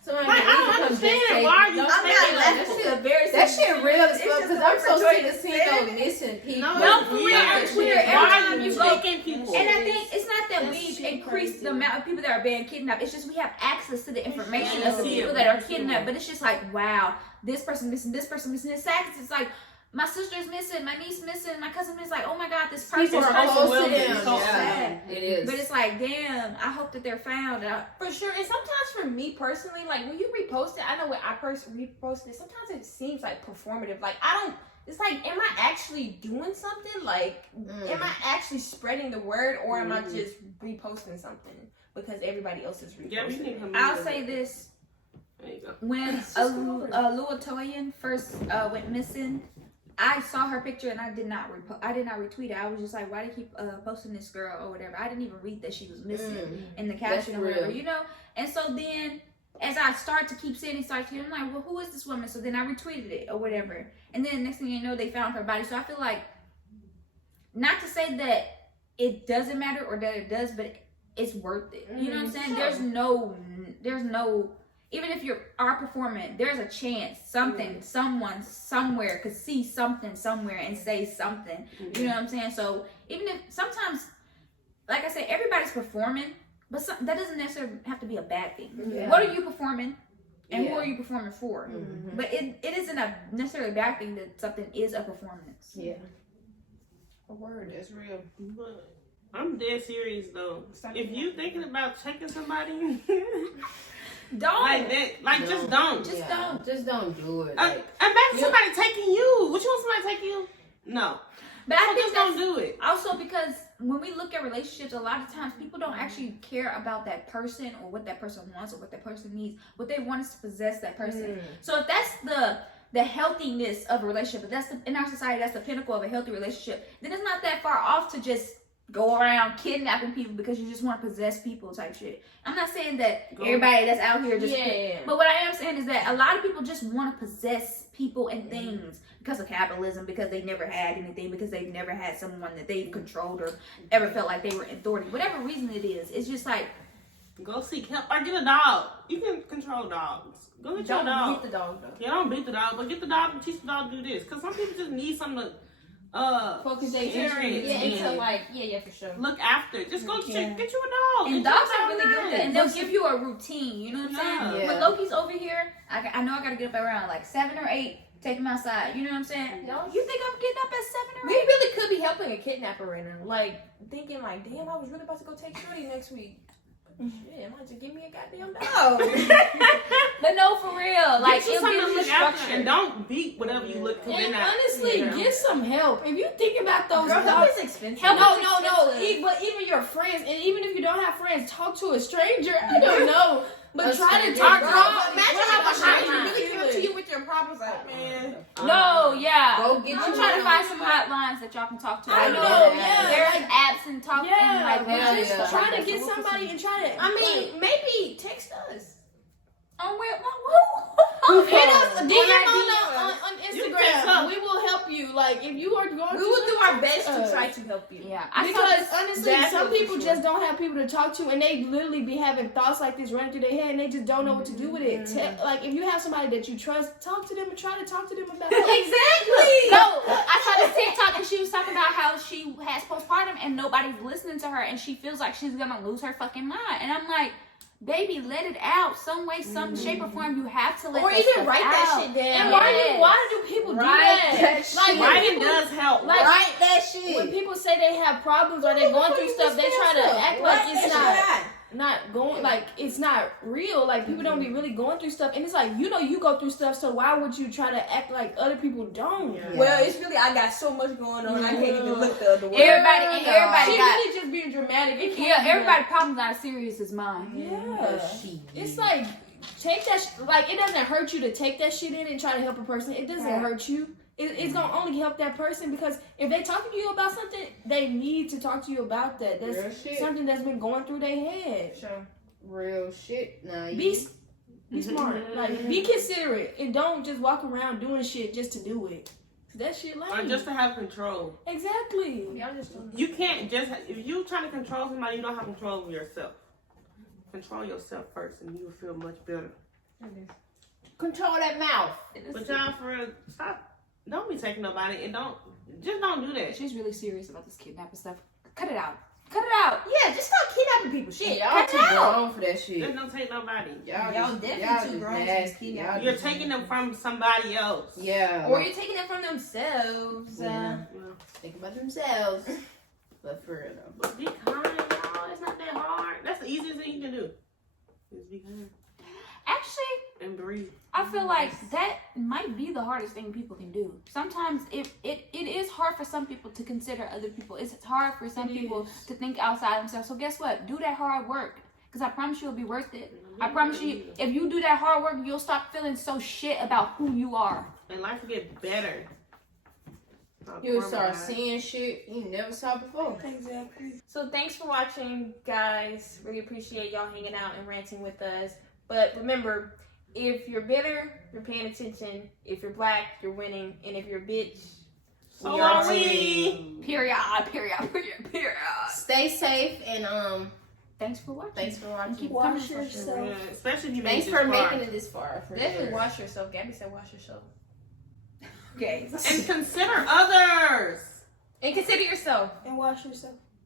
Somebody Like, I don't needs to come understand. just say- Why are you I'm taking not that laughing. This is a very That shit real as It's fuck just because a I'm so Bertoya sick of seeing said those missing people. No, it's for real, weird. it's weird. Why Every Why time are you you go, taking people? and I think it's not that That we've shit increased crazy. the amount of people that are being kidnapped. It's just we have access to the information Yeah, of the see people it. that are kidnapped. But it's just like, wow, this person missing, this person missing. It's sad 'cause it's like, my sister's missing, my niece missing, my cousin missing. Like, oh my God, this person. People It's are so close to overwhelming. them. It's so Yeah, sad. it is. But it's like, damn, I hope that they're found. For sure, and sometimes for me personally, like when you repost it, I know when I repost it, sometimes it seems like performative. Like I don't, it's like, am I actually doing something? Like, am I actually spreading the word, or am I just reposting something because everybody else is Yeah, we reposting need it? to come I'll in. say this. There you go. When Luatoyan first went missing, I saw her picture and I did not retweet it. I was just like, why do you keep posting this girl or whatever? I didn't even read that she was missing in the caption or whatever, real. you know? And so then as I start to keep seeing it, I'm like, well, who is this woman? So then I retweeted it or whatever. And then next thing you know, they found her body. So I feel like, not to say that it doesn't matter or that it does, but it's worth it. You know what I'm saying? There's no, even if you are performing, there's a chance someone somewhere could see something somewhere and say something. You know what I'm saying? So even if sometimes, like I said, everybody's performing, but that doesn't necessarily have to be a bad thing. Yeah. What are you performing? And who Yeah. are you performing for? But it isn't a necessarily a bad thing that something is a performance. Yeah. A word, that's real. But I'm dead serious though. Stop If you kidnapping. thinking about checking somebody Don't. like that, like just don't. Just don't. Just don't do it. Imagine you- somebody taking you. Would you want somebody taking you? No. But I So think just that's don't do it. also because when we look at relationships, a lot of times people don't actually care about that person or what that person wants or what that person needs. What they want is to possess that person. So if that's the healthiness of a relationship, if that's in our society, that's the pinnacle of a healthy relationship, then it's not that far off to just go around kidnapping people because you just want to possess people type shit. I'm not saying that everybody that's out here just but what I am saying is that a lot of people just want to possess people and things because of capitalism, because they never had anything, because they've never had someone that they've controlled or ever felt like they were in authority. Whatever reason it is, it's just like, go seek help or get a dog. You can control dogs. Go get your dog. Don't beat the dog though. Yeah, don't beat the dog, but get the dog and teach the dog to do this. Because some people just need something to focus their experience interest and into like for sure. look after. Just go get you a dog. and Get dogs your are really good at that, and they'll give you a routine. You know what I'm saying? Yeah. When Loki's over here, I know I gotta get up around like 7 or 8. Take him outside. You know what I'm saying? You think I'm getting up at 7 or 8? We really could be helping a kidnapper right now. Like thinking like, damn, I was really about to go take Shorty next week. Shit, might just give me a goddamn dog. But no, for real. Like, get you it'll something give to you look after structure. and don't beat whatever you look to. And honestly, get some help. If you think about those Girl, help dogs, is expensive. help, no. But even your friends, and even if you don't have friends, talk to a stranger. I don't know. But try to talk to Imagine Well, if a stranger hotline. really came up to you with your problems. Like, man. No, yeah. Go get I'm you trying to one. find some hotlines that y'all can talk to. I know know, that yeah. There's Like, apps and talk and like hell just yeah. try to get somebody and try to. I mean, maybe text us. on where Hit us, DM on on You can text us. Instagram. We will help you. Like if you are going, We will do our best us. to try to help you. Yeah, I saw Because this. honestly, That's some for people sure. just don't have people to talk to, and they literally be having thoughts like this running through their head, and they just don't know what to do with it. Like if you have somebody that you trust, talk to them and try to talk to them about it. Exactly. No, I saw this TikTok and she was talking about how she has postpartum and nobody's listening to her and she feels like she's gonna lose her fucking mind. And I'm like, baby, let it out some way, some shape or form. You have to let Or that even stuff write out. that shit down. And Yes. why do people do Write that? that Like shit. when Writing people, does help. like Write that when shit. people say they have problems or they're going through stuff, they try to act like it's not going, like it's not real. Like people don't be really going through stuff, and it's like you go through stuff, so why would you try to act like other people don't? Yeah. Well, it's really, I got so much going on. I can't even look the other way. Everybody She got, really just being dramatic. It yeah, can't be everybody's problem's not as serious as mine. Yeah. It's like take that like it doesn't hurt you to take that shit in and try to help a person. It doesn't hurt you. It's gonna only help that person because if they talking to you about something, they need to talk to you about that. Real That's shit. something that's been going through their head. Sure. Real shit. Nah, Be smart. Like be considerate and don't just walk around doing shit just to do it. That shit Or lame. just to have control. Exactly. Y'all just don't know. You can't just, if you trying to control somebody, you don't have control over yourself. Control yourself first and you will feel much better. control that mouth. But y'all, for real, stop. Don't be taking nobody and don't do that. She's really serious about this kidnapping stuff. Cut it out. Cut it out. Yeah, just stop kidnapping people. Shit. Y'all cut too it out. grown for that shit. Just don't take nobody. Y'all just- definitely y'all too just grown to nasty. be Y'all You're just- taking them from somebody else. Yeah. Or you're taking it from themselves. Yeah. Yeah. Think about themselves. But for real though. But be kind, y'all. It's not that hard. That's the easiest thing you can do. Just be kind Actually, and breathe. I feel like that might be the hardest thing people can do. Sometimes it is hard for some people to consider other people. It's hard for some people to think outside themselves. So guess what? Do that hard work. Because I promise you it'll be worth it. I promise you, if you do that hard work, you'll stop feeling so shit about who you are. And life will get better. You'll start seeing shit you never saw before. Exactly. So thanks for watching, guys. Really appreciate y'all hanging out and ranting with us. But remember, if you're bitter, you're paying attention. If you're black, you're winning. And if you're a bitch, So are we. Period. Stay safe and Thanks for watching. thanks for watching. Keep Wash coming. yourself. Yeah, especially if you Thanks made for this far. making it this far. For definitely sure. wash yourself. Gabby said wash yourself. Okay. And consider others. And consider yourself. And wash yourself.